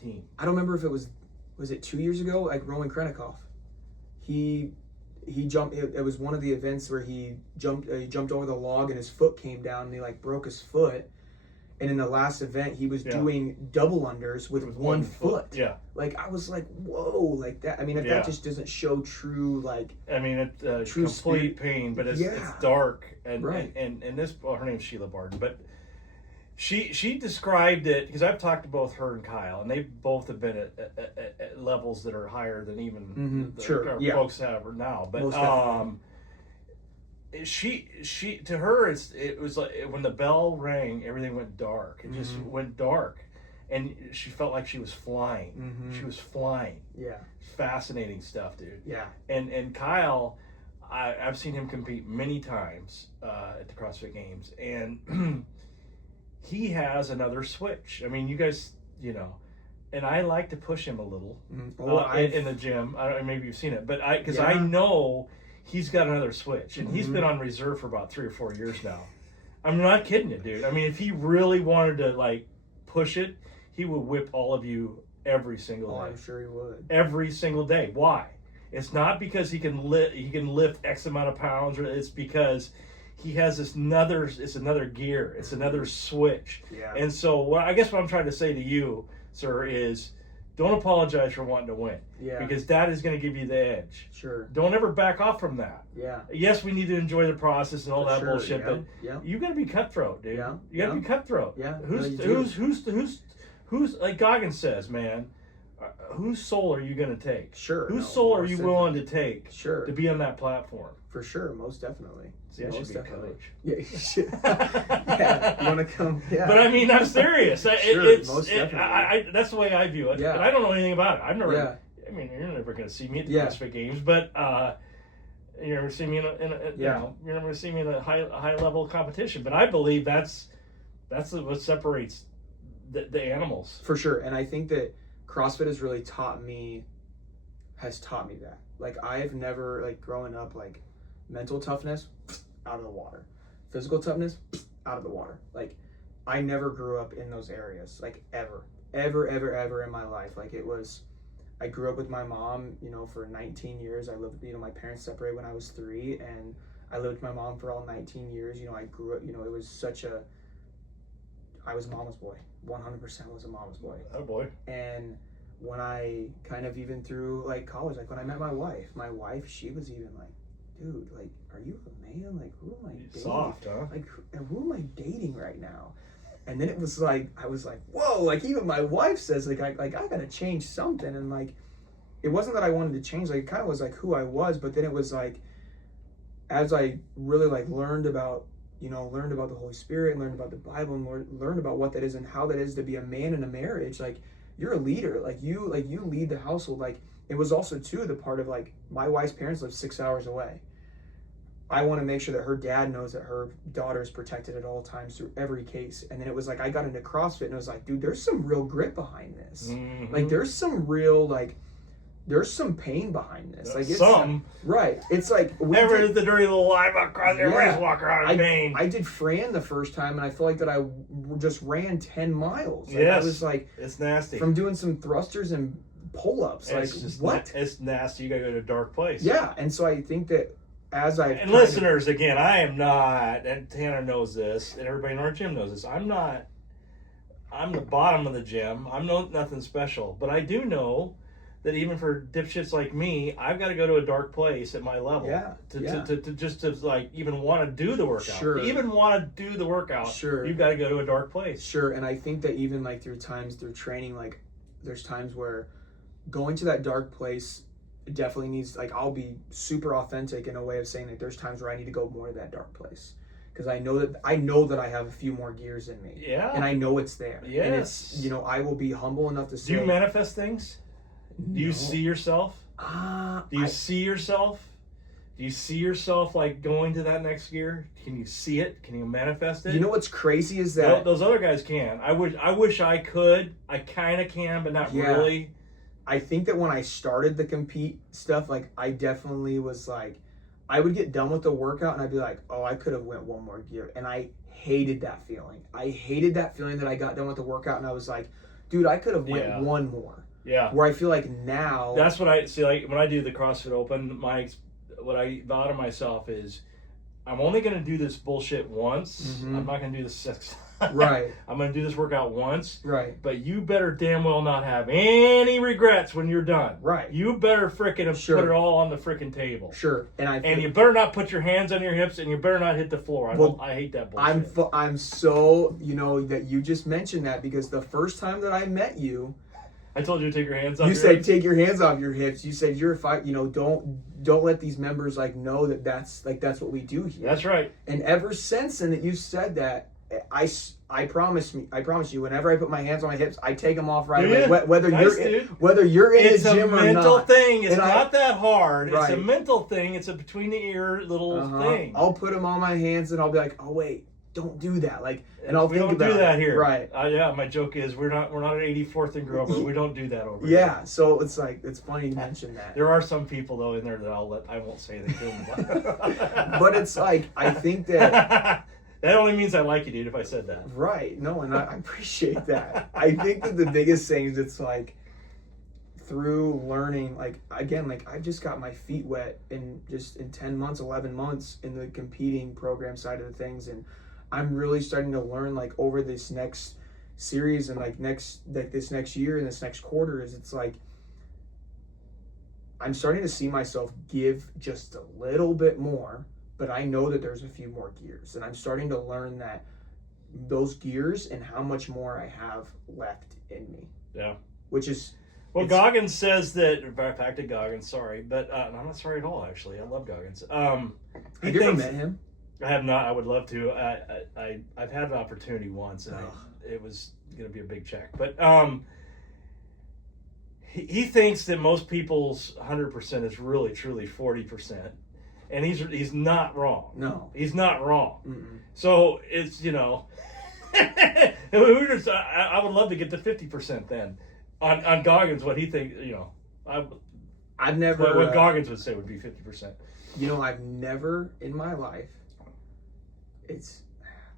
team. I don't remember if it was it 2 years ago? Like Roman Krennikov, he jumped. It was one of the events where he jumped over the log and his foot came down and he like broke his foot. And in the last event, he was doing double unders with one foot. Yeah. Like, I was like, whoa, like that. I mean, if that just doesn't show true, like, I mean, it's true complete pain, but it's dark. And, right. and this, her name's Sheila Barden, but she described it, because I've talked to both her and Kyle, and they both have been at levels that are higher than even our folks have now. But she to her it was like when the bell rang, everything went dark. It just went dark, and she felt like she was flying. She was flying. Yeah, fascinating stuff, dude. Yeah. And Kyle, I've seen him compete many times at the CrossFit Games, and he has another switch. I mean, you guys, and I like to push him a little in the gym. Maybe you've seen it, but I know he's got another switch, and he's been on reserve for about 3 or 4 years now. I'm not kidding you, dude. I mean, if he really wanted to like push it, he would whip all of you every single day. I'm sure he would. Every single day. Why? It's not because he can lift X amount of pounds, or it's because he has it's another gear. It's another switch. Yeah. And so I guess what I'm trying to say to you, sir, is don't apologize for wanting to win. Yeah. Because that is going to give you the edge. Sure. Don't ever back off from that. Yeah. Yes, we need to enjoy the process and all that bullshit, but yeah. You got to be cutthroat, dude. Yeah. You got to be cutthroat. Yeah. Who's like Goggins says, man, whose soul are you going to take? Sure. Whose soul are you willing to take? Sure. To be on that platform? For sure, most definitely. See, I should be a coach. Yeah, you should. Yeah, you want to come? Yeah. But I mean, I'm serious. Most definitely. That's the way I view it. Yeah. And I don't know anything about it. I've never. Yeah. I mean, you're never going to see me at the CrossFit Games, but you're never see me you're never going to see me in a high level competition. But I believe that's what separates the animals. For sure, and I think that CrossFit has taught me that. Like, I've never, like, growing up, like, mental toughness, out of the water. Physical toughness, out of the water. Like, I never grew up in those areas, like, ever in my life. Like, I grew up with my mom, for 19 years. I lived, my parents separated when I was 3, and I lived with my mom for all 19 years. I grew up, it was I was a mama's boy. 100% was a mama's boy. Oh, boy. And when I kind of even through like college, like when I met my wife, she was even like, dude, like, are you a man? Like, who am I dating? Soft, huh? Like, who am I dating right now? And then it was like, I was like, whoa, like even my wife says, like, I gotta change something. And like, it wasn't that I wanted to change, like, it kind of was like who I was, but then it was like, as I really like learned about the Holy Spirit and learned about the Bible and learned about what that is and how that is to be a man in a marriage, like, you're a leader. Like you lead the household. Like it was also too the part of like my wife's parents live 6 hours away. I want to make sure that her dad knows that her daughter is protected at all times through every case. And then it was like I got into CrossFit and it was like, dude, there's some real grit behind this. Mm-hmm. Like there's some real there's some pain behind this. Like it's some right. It's like the dirty little lie about CrossFit. Everybody's walking around in pain. I did Fran the first time and I feel like that I just ran 10 miles. Like, yes, I was like, it's nasty from doing some thrusters and pull-ups. Like what? It's nasty. You gotta go to a dark place. Yeah, and so I think that as I and listeners, again, I am not, and Tanner knows this, and everybody in our gym knows this. I'm the bottom of the gym. I'm nothing special, but I do know that even for dipshits like me, I've got to go to a dark place at my level. To just to like even want to do the workout. Sure. To even want to do the workout. Sure. You've got to go to a dark place. Sure, and I think that even like through training, like there's times where going to that dark place definitely needs, like I'll be super authentic in a way of saying that there's times where I need to go more to that dark place. Because I know that I have a few more gears in me. Yeah. And I know it's there. Yes. And it's, I will be humble enough to say. Do you manifest things? No. Do you see yourself? Do you see yourself? Do you see yourself like going to that next gear? Can you see it? Can you manifest it? You know what's crazy is that those other guys can. I wish I could. I kind of can, but not really. I think that when I started the compete stuff, like I definitely was like, I would get done with the workout and I'd be like, oh, I could have went one more gear. And I hated that feeling. I hated that feeling that I got done with the workout and I was like, dude, I could have went one more. Yeah. Where I feel like now. That's what I see. Like when I do the CrossFit Open, what I vow to myself is, I'm only going to do this bullshit once. Mm-hmm. I'm not going to do this right. I'm going to do this workout once. Right. But you better damn well not have any regrets when you're done. Right. You better frickin' put it all on the frickin' table. Sure. And you better not put your hands on your hips and you better not hit the floor. I hate that bullshit. I'm so, that you just mentioned that because the first time that I met you, I told you to take your hands off your hips. You said take your hands off your hips. You said you're a fight. Don't let these members know that's what we do here. That's right. And ever since then that you said that, I promise you, whenever I put my hands on my hips, I take them off right away. Whether you're in the gym or not. It's a mental thing. It's not that hard. Right. It's a mental thing. It's a between the ear little thing. I'll put them on my hands and I'll be like, oh wait, don't do that. And I'll think about it. We don't do that here. Right. Yeah, my joke is we're not at 84th and Grover. We don't do that over here. Yeah, so it's funny you mention that. There are some people though in there that I won't say anything to them. But it's I think that that only means I like you, dude, if I said that. Right. No, and I appreciate that. I think that the biggest thing is it's through learning, I've just got my feet wet in 10 months, 11 months in the competing program side of the things. And I'm really starting to learn over this next series and this next year and this next quarter I'm starting to see myself give just a little bit more, but I know that there's a few more gears and I'm starting to learn that those gears and how much more I have left in me. Yeah. Which is... Well, Goggins says that... Back to Goggins, sorry. But I'm not sorry at all, actually. I love Goggins. Have you ever met him? I have not. I would love to. I've had an opportunity once, and it was going to be a big check. But he thinks that most people's 100% is really, truly 40%. And he's not wrong. No. He's not wrong. Mm-mm. So it's, I would love to get to 50% then. On Goggins, what he thinks, I've never... What Goggins would say would be 50%. I've never in my life...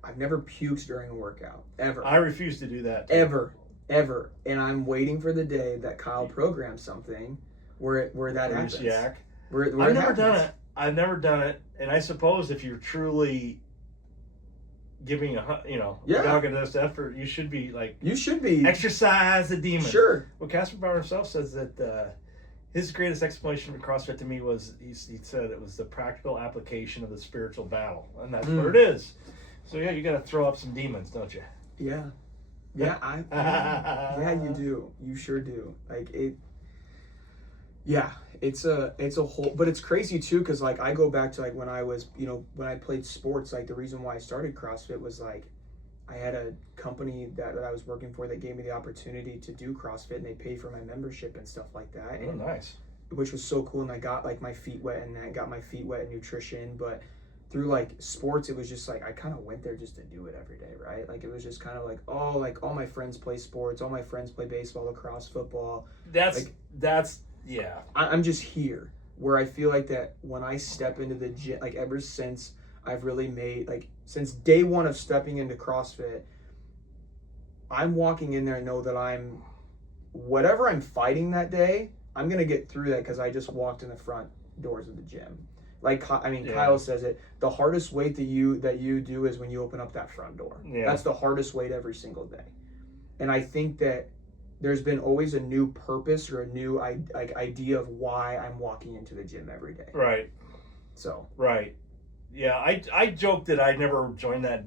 I've never puked during a workout, ever. I refuse to do that. Too. Ever. And I'm waiting for the day that Kyle programs something where that happens. Yak. Where I've never done it. I've never done it. And I suppose if you're truly giving Goggins effort, you should be exercise the demon. Sure. Well, Casper Bauer himself says that his greatest explanation of CrossFit to me was he said it was the practical application of the spiritual battle, and that's what it is. So yeah, you got to throw up some demons, don't you? Yeah, yeah, you do. You sure do. Yeah, it's a whole, but it's crazy too because I go back to when I was when I played sports. The reason why I started CrossFit was I had a company that I was working for that gave me the opportunity to do CrossFit, and they paid for my membership and stuff like that. Oh, nice. Which was so cool, and I got like my feet wet, and I got my feet wet in nutrition. But through like sports, it was just like I kind of went there just to do it every day, right? Like it was just kind of like, oh, like all my friends play sports, all my friends play baseball, lacrosse, football. That's yeah. I'm just here, where I feel like that when I step into the gym, like ever since I've really made, like since day one of stepping into CrossFit, I'm walking in there and know that I'm, whatever I'm fighting that day, I'm going to get through that because I just walked in the front doors of the gym. Like, Kyle says it, the hardest weight that you do is when you open up that front door. Yeah. That's the hardest weight every single day. And I think that there's been always a new purpose or a new idea of why I'm walking into the gym every day. Right. So. Right. Yeah, I joke that I never joined that.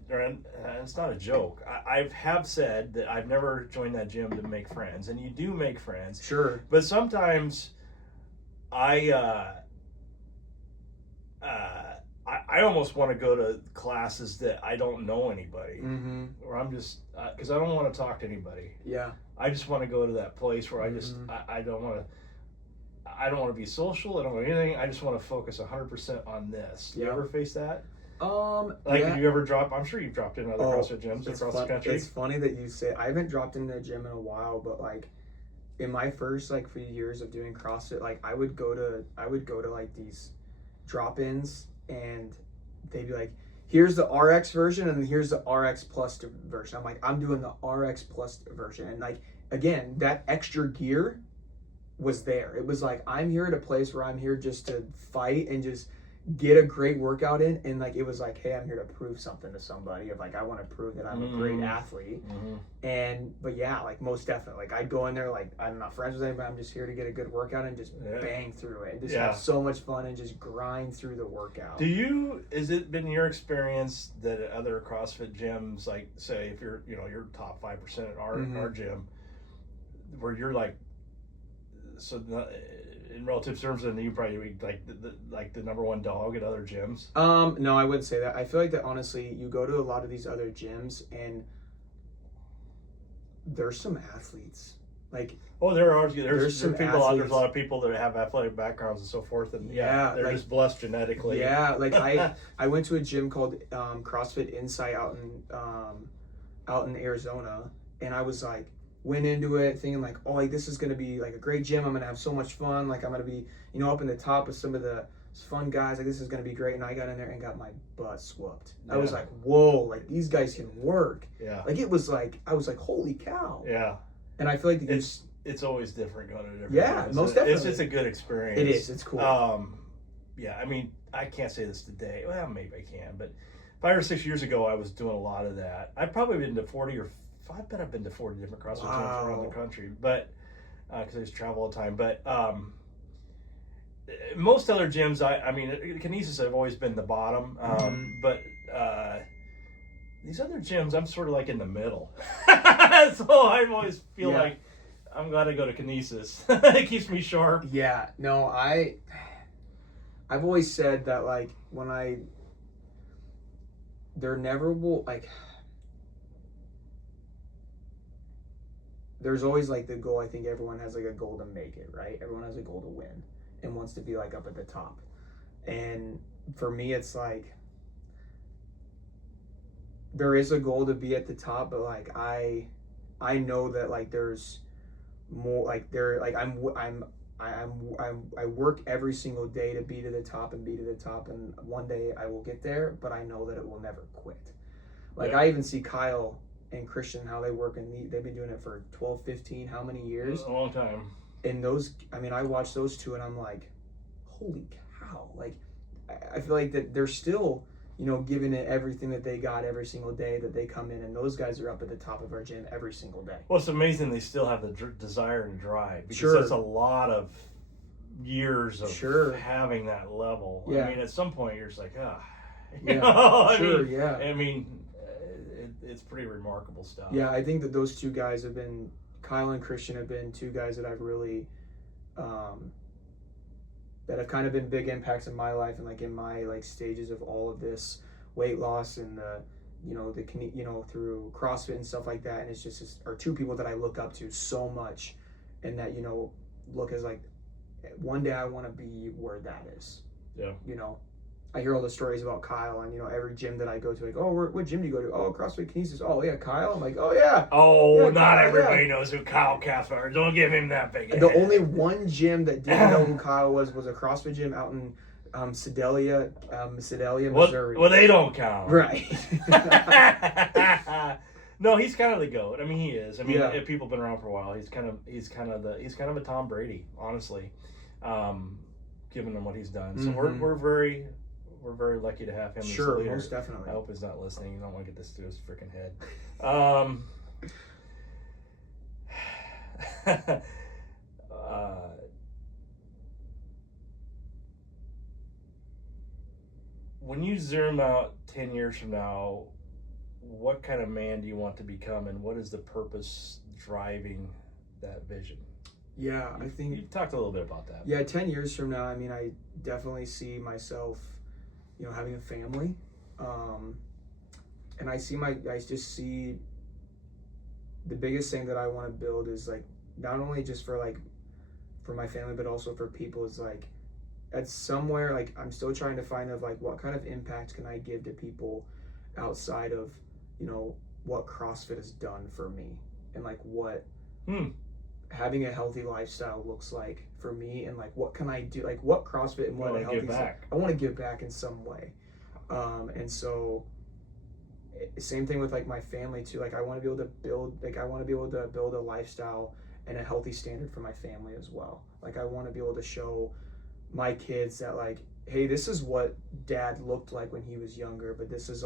It's not a joke. I have said that I've never joined that gym to make friends, and you do make friends. Sure. But sometimes I almost want to go to classes that I don't know anybody, or I'm just because I don't want to talk to anybody. Yeah. I just want to go to that place where I just I don't want to. I don't want to be social. I don't want anything. I just want to focus 100% on this. You ever face that? Have you ever dropped? I'm sure you've dropped in other CrossFit gyms across the country. It's funny that you say I haven't dropped into a gym in a while, but like in my first like few years of doing CrossFit, like I would go to like these drop-ins, and they'd be like, here's the RX version and here's the RX plus version. I'm like, I'm doing the RX plus version, and like again, that extra gear was there. It was like, I'm here at a place where I'm here just to fight and just get a great workout in, and like it was like, hey, I'm here to prove something to somebody, of like I want to prove that I'm a great athlete. And but yeah, like most definitely, like I'd go in there like I'm not friends with anybody, I'm just here to get a good workout and just bang through it and just have so much fun and just grind through the workout. Is it been your experience that at other CrossFit gyms, like say if you're you're top 5% at our gym, where you're like, so in relative terms, then you probably like the number one dog at other gyms? No, I wouldn't say that. I feel like that honestly, you go to a lot of these other gyms and there's some athletes. Like, oh, there's some people. Athletes. There's a lot of people that have athletic backgrounds and so forth, and they're like, just blessed genetically. Yeah, like I went to a gym called CrossFit Insight out in Arizona, and I was like, went into it thinking like, oh, like this is gonna be like a great gym. I'm gonna have so much fun. Like I'm gonna be, up in the top with some of the fun guys. Like this is gonna be great. And I got in there and got my butt whooped. I was like, whoa, like these guys can work. Yeah. Like it was like, I was like, holy cow. Yeah. And I feel like it's always different going to different. Yeah, gyms. most definitely. It's a good experience. It is. It's cool. Yeah. I mean, I can't say this today. Well, maybe I can, but 5 or 6 years ago, I was doing a lot of that. I've probably been to 40 or I bet I've been to 40 different CrossFit gyms around the country, but because I just travel all the time. But most other gyms, I mean, Kinesis, I've always been the bottom. But these other gyms, I'm sort of like in the middle. So I always feel like I'm glad to go to Kinesis. It keeps me sharp. Yeah. No, I've always said that like there never will like. There's always like the goal. I think everyone has like a goal to make it, right? Everyone has a goal to win and wants to be like up at the top. And for me, it's like there is a goal to be at the top, but like I know that like there's more. Like I work every single day to be to the top and be to the top, and one day I will get there. But I know that it will never quit. Like I even see Kyle and Christian, how they work, and they've been doing it for 12, 15, how many years? A long time. And I watch those two and I'm like, holy cow. Like, I feel like that they're still, giving it everything that they got every single day that they come in, and those guys are up at the top of our gym every single day. Well, it's amazing they still have the desire and drive, because that's a lot of years of having that level. Yeah. I mean, at some point you're just like, I mean, it's pretty remarkable stuff. Yeah, I think that those two guys Kyle and Christian have been two guys that I've really, that have kind of been big impacts in my life and like in my like stages of all of this weight loss and through CrossFit and stuff like that, and it's just are two people that I look up to so much, and that look as like one day I want to be where that is. Yeah. I hear all the stories about Kyle, and every gym that I go to, like, oh, what gym do you go to? Oh, CrossFit Kinesis. Oh yeah, Kyle. I'm like, oh yeah. Oh, yeah, not Kyle, everybody knows who Kyle Cathcart is. Don't give him that big. The only one gym that didn't know who Kyle was a CrossFit gym out in Sedalia, Missouri. Well, they don't count. Right. No, he's kind of the GOAT. I mean, he is. I mean, Yeah. if people have been around for a while, he's kind of a Tom Brady, honestly, given him what he's done. So we're very lucky to have him Sure, as a leader. most definitely. I hope he's not listening. You don't want to get this through his freaking head. When you zoom out 10 years from now, what kind of man do you want to become, and what is the purpose driving that vision? Yeah, I think You've talked a little bit about that. Yeah, 10 years from now, I mean, I definitely see myself, having a family. And I just see the biggest thing that I want to build is like, not only just for my family, but also for people, is like, at somewhere, like, I'm still trying to find what kind of impact can I give to people outside of, what CrossFit has done for me, and like what having a healthy lifestyle looks like for me, and like what can I do, like what CrossFit and what a healthy I want to give back in some way. And so same thing with like my family too. Like I want to be able to build a lifestyle and a healthy standard for my family as well. Like I want to be able to show my kids that like, hey, this is what dad looked like when he was younger, but this is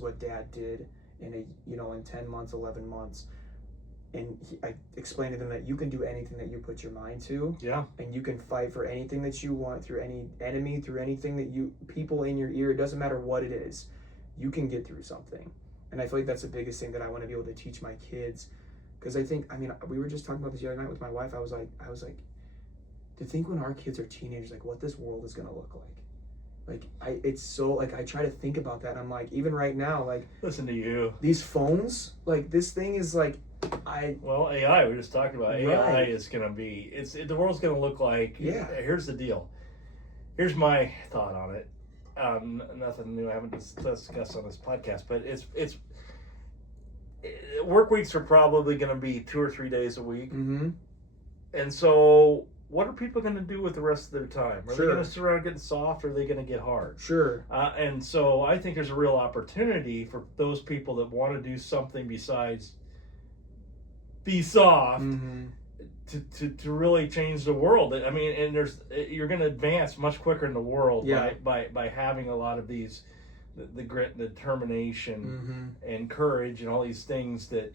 what dad did in in 10 months, 11 months. And I explained to them that you can do anything that you put your mind to. Yeah. And you can fight for anything that you want, through any enemy, through anything that people in your ear, it doesn't matter what it is, you can get through something. And I feel like that's the biggest thing that I want to be able to teach my kids. Because we were just talking about this the other night with my wife. I was like, to think when our kids are teenagers, like what this world is going to look like. I try to think about that. I'm like, even right now, like, listen to you. These phones, like this thing is like, AI, we just talked about. AI is going to be, the world's going to look like, here's the deal. Here's my thought on it. Nothing new I haven't discussed on this podcast, but it's work weeks are probably going to be 2 or 3 days a week. Mm-hmm. And so what are people going to do with the rest of their time? Are Sure. they going to sit around getting soft, or are they going to get hard? Sure. And so I think there's a real opportunity for those people that want to do something besides be soft, to really change the world. I mean, and you're going to advance much quicker in the world by having a lot of these, the grit and determination and courage and all these things that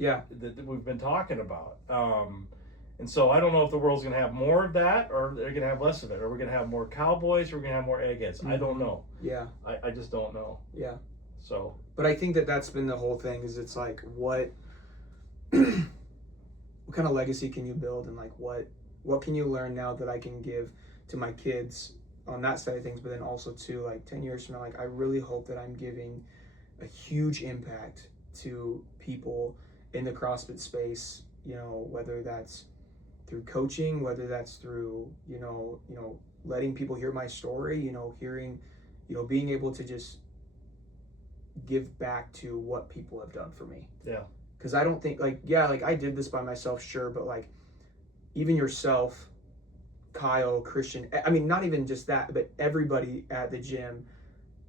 we've been talking about. And so I don't know if the world's going to have more of that, or they're going to have less of it. Or we're going to have more cowboys, or we're going to have more eggheads. I don't know. Yeah. I just don't know. Yeah. So. But I think that's been the whole thing, is it's like, what kind of legacy can you build, and like what can you learn now that I can give to my kids on that side of things, but then also to like 10 years from now, like I really hope that I'm giving a huge impact to people in the CrossFit space, whether that's through coaching, whether that's through, letting people hear my story, hearing, being able to just give back to what people have done for me. Yeah. Because I don't think, I did this by myself, sure, but like, even yourself, Kyle, Christian, I mean, not even just that, but everybody at the gym,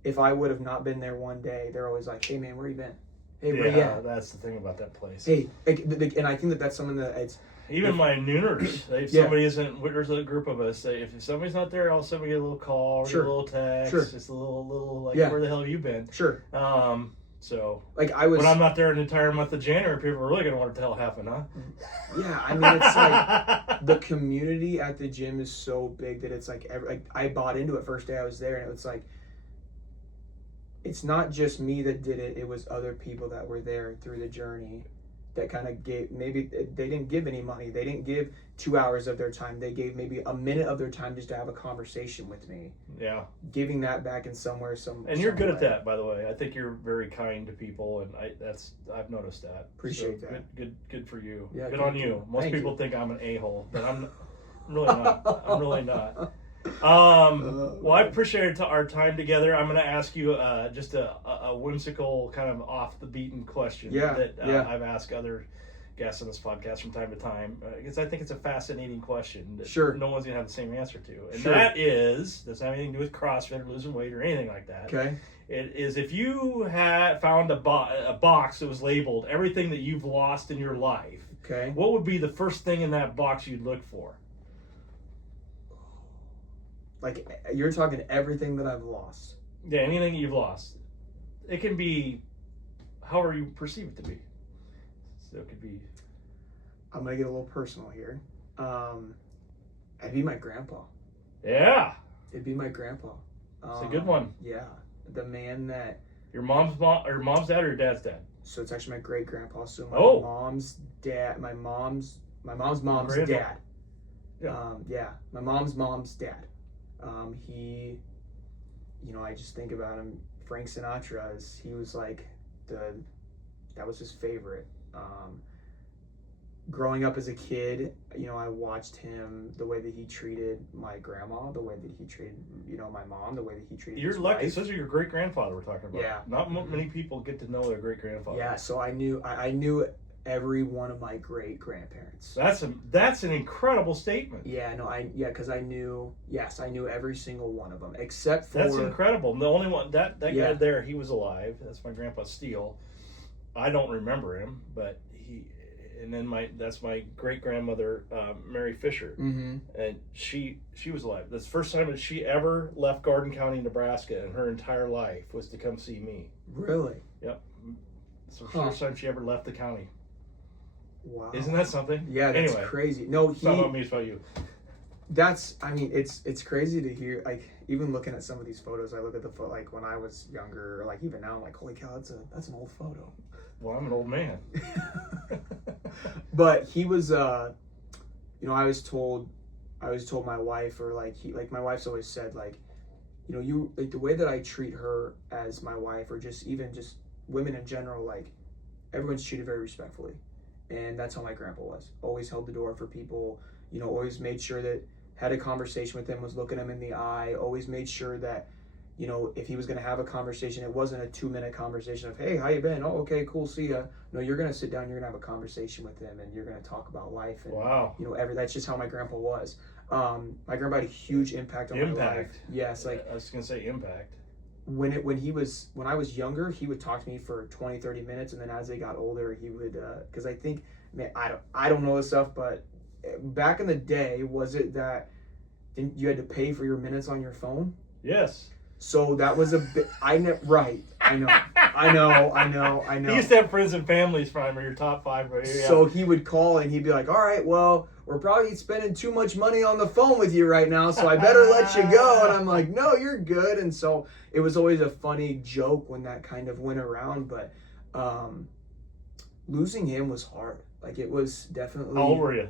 if I would have not been there one day, they're always like, hey man, where you been? Hey, where you at? That's the thing about that place. Hey, and I think that's something that it's... Even my nooners, if somebody isn't, there's a group of us, if somebody's not there, all of a sudden we get a little call, or get a little text, just a little like, where the hell have you been? Sure. So, like when I'm not there an entire month of January, people are really going to want to tell happen, huh? Yeah, I mean, it's like the community at the gym is so big that it's like, I bought into it first day I was there, and it's like, it's not just me that did it, it was other people that were there through the journey that kind of gave, maybe they didn't give any money, they didn't give 2 hours of their time. They gave maybe a minute of their time just to have a conversation with me. Yeah. Giving that back in somewhere, And you're good way. at that, by the way. I think you're very kind to people, and I've noticed that. Appreciate that. Good for you. Yeah, good on thank you. you. Most Thank people you. think I'm an a-hole, but I'm really not. I'm really not. Well, I appreciate our time together. I'm going to ask you just a whimsical, kind of off the beaten question that I've asked other guests on this podcast from time to time, because I think it's a fascinating question that no one's going to have the same answer to. And that doesn't have anything to do with CrossFit or losing weight or anything like that. Okay. It is, if you had found a box that was labeled everything that you've lost in your life, okay, what would be the first thing in that box you'd look for? Like, you're talking everything that I've lost. Yeah, anything you've lost. It can be however you perceive it to be. So it could be... I'm going to get a little personal here. It'd be my grandpa. Yeah. It'd be my grandpa. It's a good one. Yeah. The man that... Your mom's dad or your dad's dad? So it's actually my great grandpa. So my mom's dad, my mom's mom's dad. Yeah. My mom's dad. He, I just think about him. Frank Sinatra he was like that was his favorite. Growing up as a kid, I watched him, the way that he treated my grandma, the way that he treated, my mom, the way that he treated You're his lucky. wife. Those are your great grandfather we're talking about. Yeah. Not many people get to know their great grandfather. Yeah, so I knew every one of my great grandparents. That's an incredible statement. Yeah, no, because I knew every single one of them except for. That's incredible. The only one that guy there, he was alive. That's my grandpa Steele. I don't remember him, but and then that's my great grandmother Mary Fisher, and she was alive. That's the first time that she ever left Garden County, Nebraska, in her entire life was to come see me. Really? Yep. It's the first time she ever left the county. Wow. Isn't that something? Yeah, that's crazy. No, it's not about me, it's about you. It's crazy to hear, like, even looking at some of these photos, I look at the photo, like, when I was younger, or, like, even now, I'm like, holy cow, that's an old photo. Well, I'm an old man. But he was, I was told my wife, or, like, my wife's always said, like, you, like, the way that I treat her as my wife, or just women in general, like, everyone's treated very respectfully. And that's how my grandpa was. Always held the door for people, always made sure that, had a conversation with them, was looking them in the eye, always made sure that, if he was going to have a conversation, it wasn't a 2-minute conversation of, hey, how you been? Oh, okay, cool, see ya. No, you're going to sit down, you're going to have a conversation with him, and you're going to talk about life. And, wow. That's just how my grandpa was. My grandpa had a huge impact on my life. Yes, like, I was going to say impact. When I was younger, he would talk to me for 20-30 minutes, and then as they got older, he would, because I think, man, I don't know this stuff, but back in the day, was it that you had to pay for your minutes on your phone? Yes. So that was a bit, I know. You used to have friends and families from your top 5 right here. So he would call and he'd be like, all right, well, we're probably spending too much money on the phone with you right now, so I better let you go. And I'm like, no, you're good. And so it was always a funny joke when that kind of went around, but losing him was hard. Like, it was definitely... How old were you?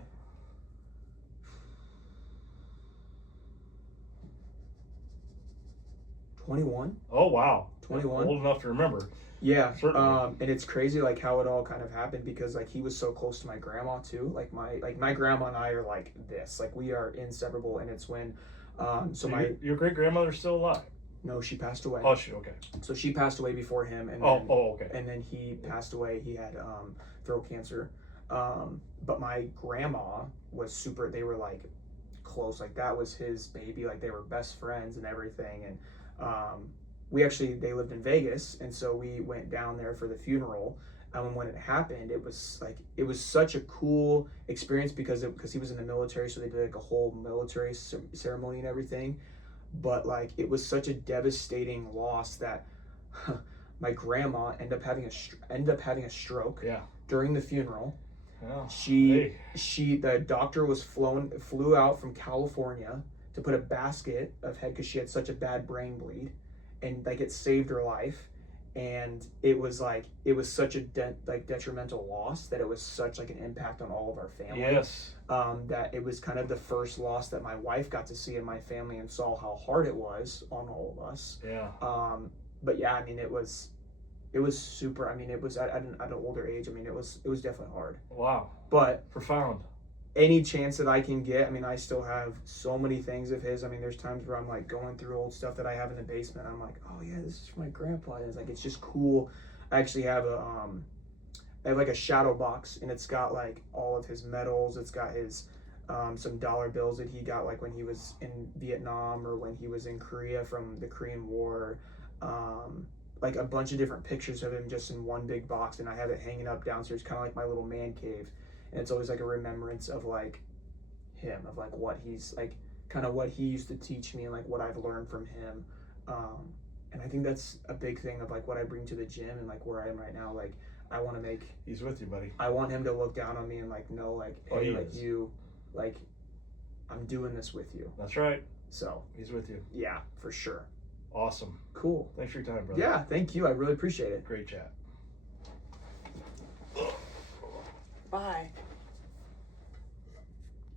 21. Oh, wow. 21. Old enough to remember. Yeah. Certainly. And it's crazy, like, how it all kind of happened, because, like, he was so close to my grandma too. Like my grandma and I are like this. Like, we are inseparable. And it's when your great grandmother's still alive? No, she passed away. Oh, okay. So she passed away before him, and okay. And then he passed away. He had throat cancer. But my grandma was super. They were like close. Like, that was his baby. Like, they were best friends and everything. And they lived in Vegas, and so we went down there for the funeral. And when it happened, it was such a cool experience because he was in the military, so they did like a whole military ceremony and everything. But like, it was such a devastating loss that my grandma ended up having a stroke. Yeah. During the funeral. Oh, The doctor flew out from California to put a basket of head, because she had such a bad brain bleed, and like, it saved her life. and it was such a detrimental loss that it was such like an impact on all of our family. Yes. That it was kind of the first loss that my wife got to see in my family and saw how hard it was on all of us. Yeah. But yeah, I mean, it was super. I mean, it was at an older age. I mean, it was definitely hard. Wow. But Profound. any chance that I can get, I mean, I still have so many things of his. I mean, there's times where I'm like going through old stuff that I have in the basement. I'm like, oh yeah, this is from my grandpa. And it's like, it's just cool. I actually have I have like a shadow box, and it's got like all of his medals. It's got his some dollar bills that he got like when he was in Vietnam or when he was in Korea from the Korean War. Like a bunch of different pictures of him just in one big box, and I have it hanging up downstairs, kind of like my little man cave. And it's always like a remembrance of like him, of like what he's like, kind of what he used to teach me and like what I've learned from him. And I think that's a big thing of like what I bring to the gym and like where I am right now. Like I want to make, He's with you, buddy. I want him to look down on me and like know like, Oh, hey, he like is. you, like I'm doing this with you. That's right. So He's with you. yeah, for sure. Awesome. Cool. Thanks for your time, brother. Yeah, thank you. I really appreciate it. Great chat. Bye.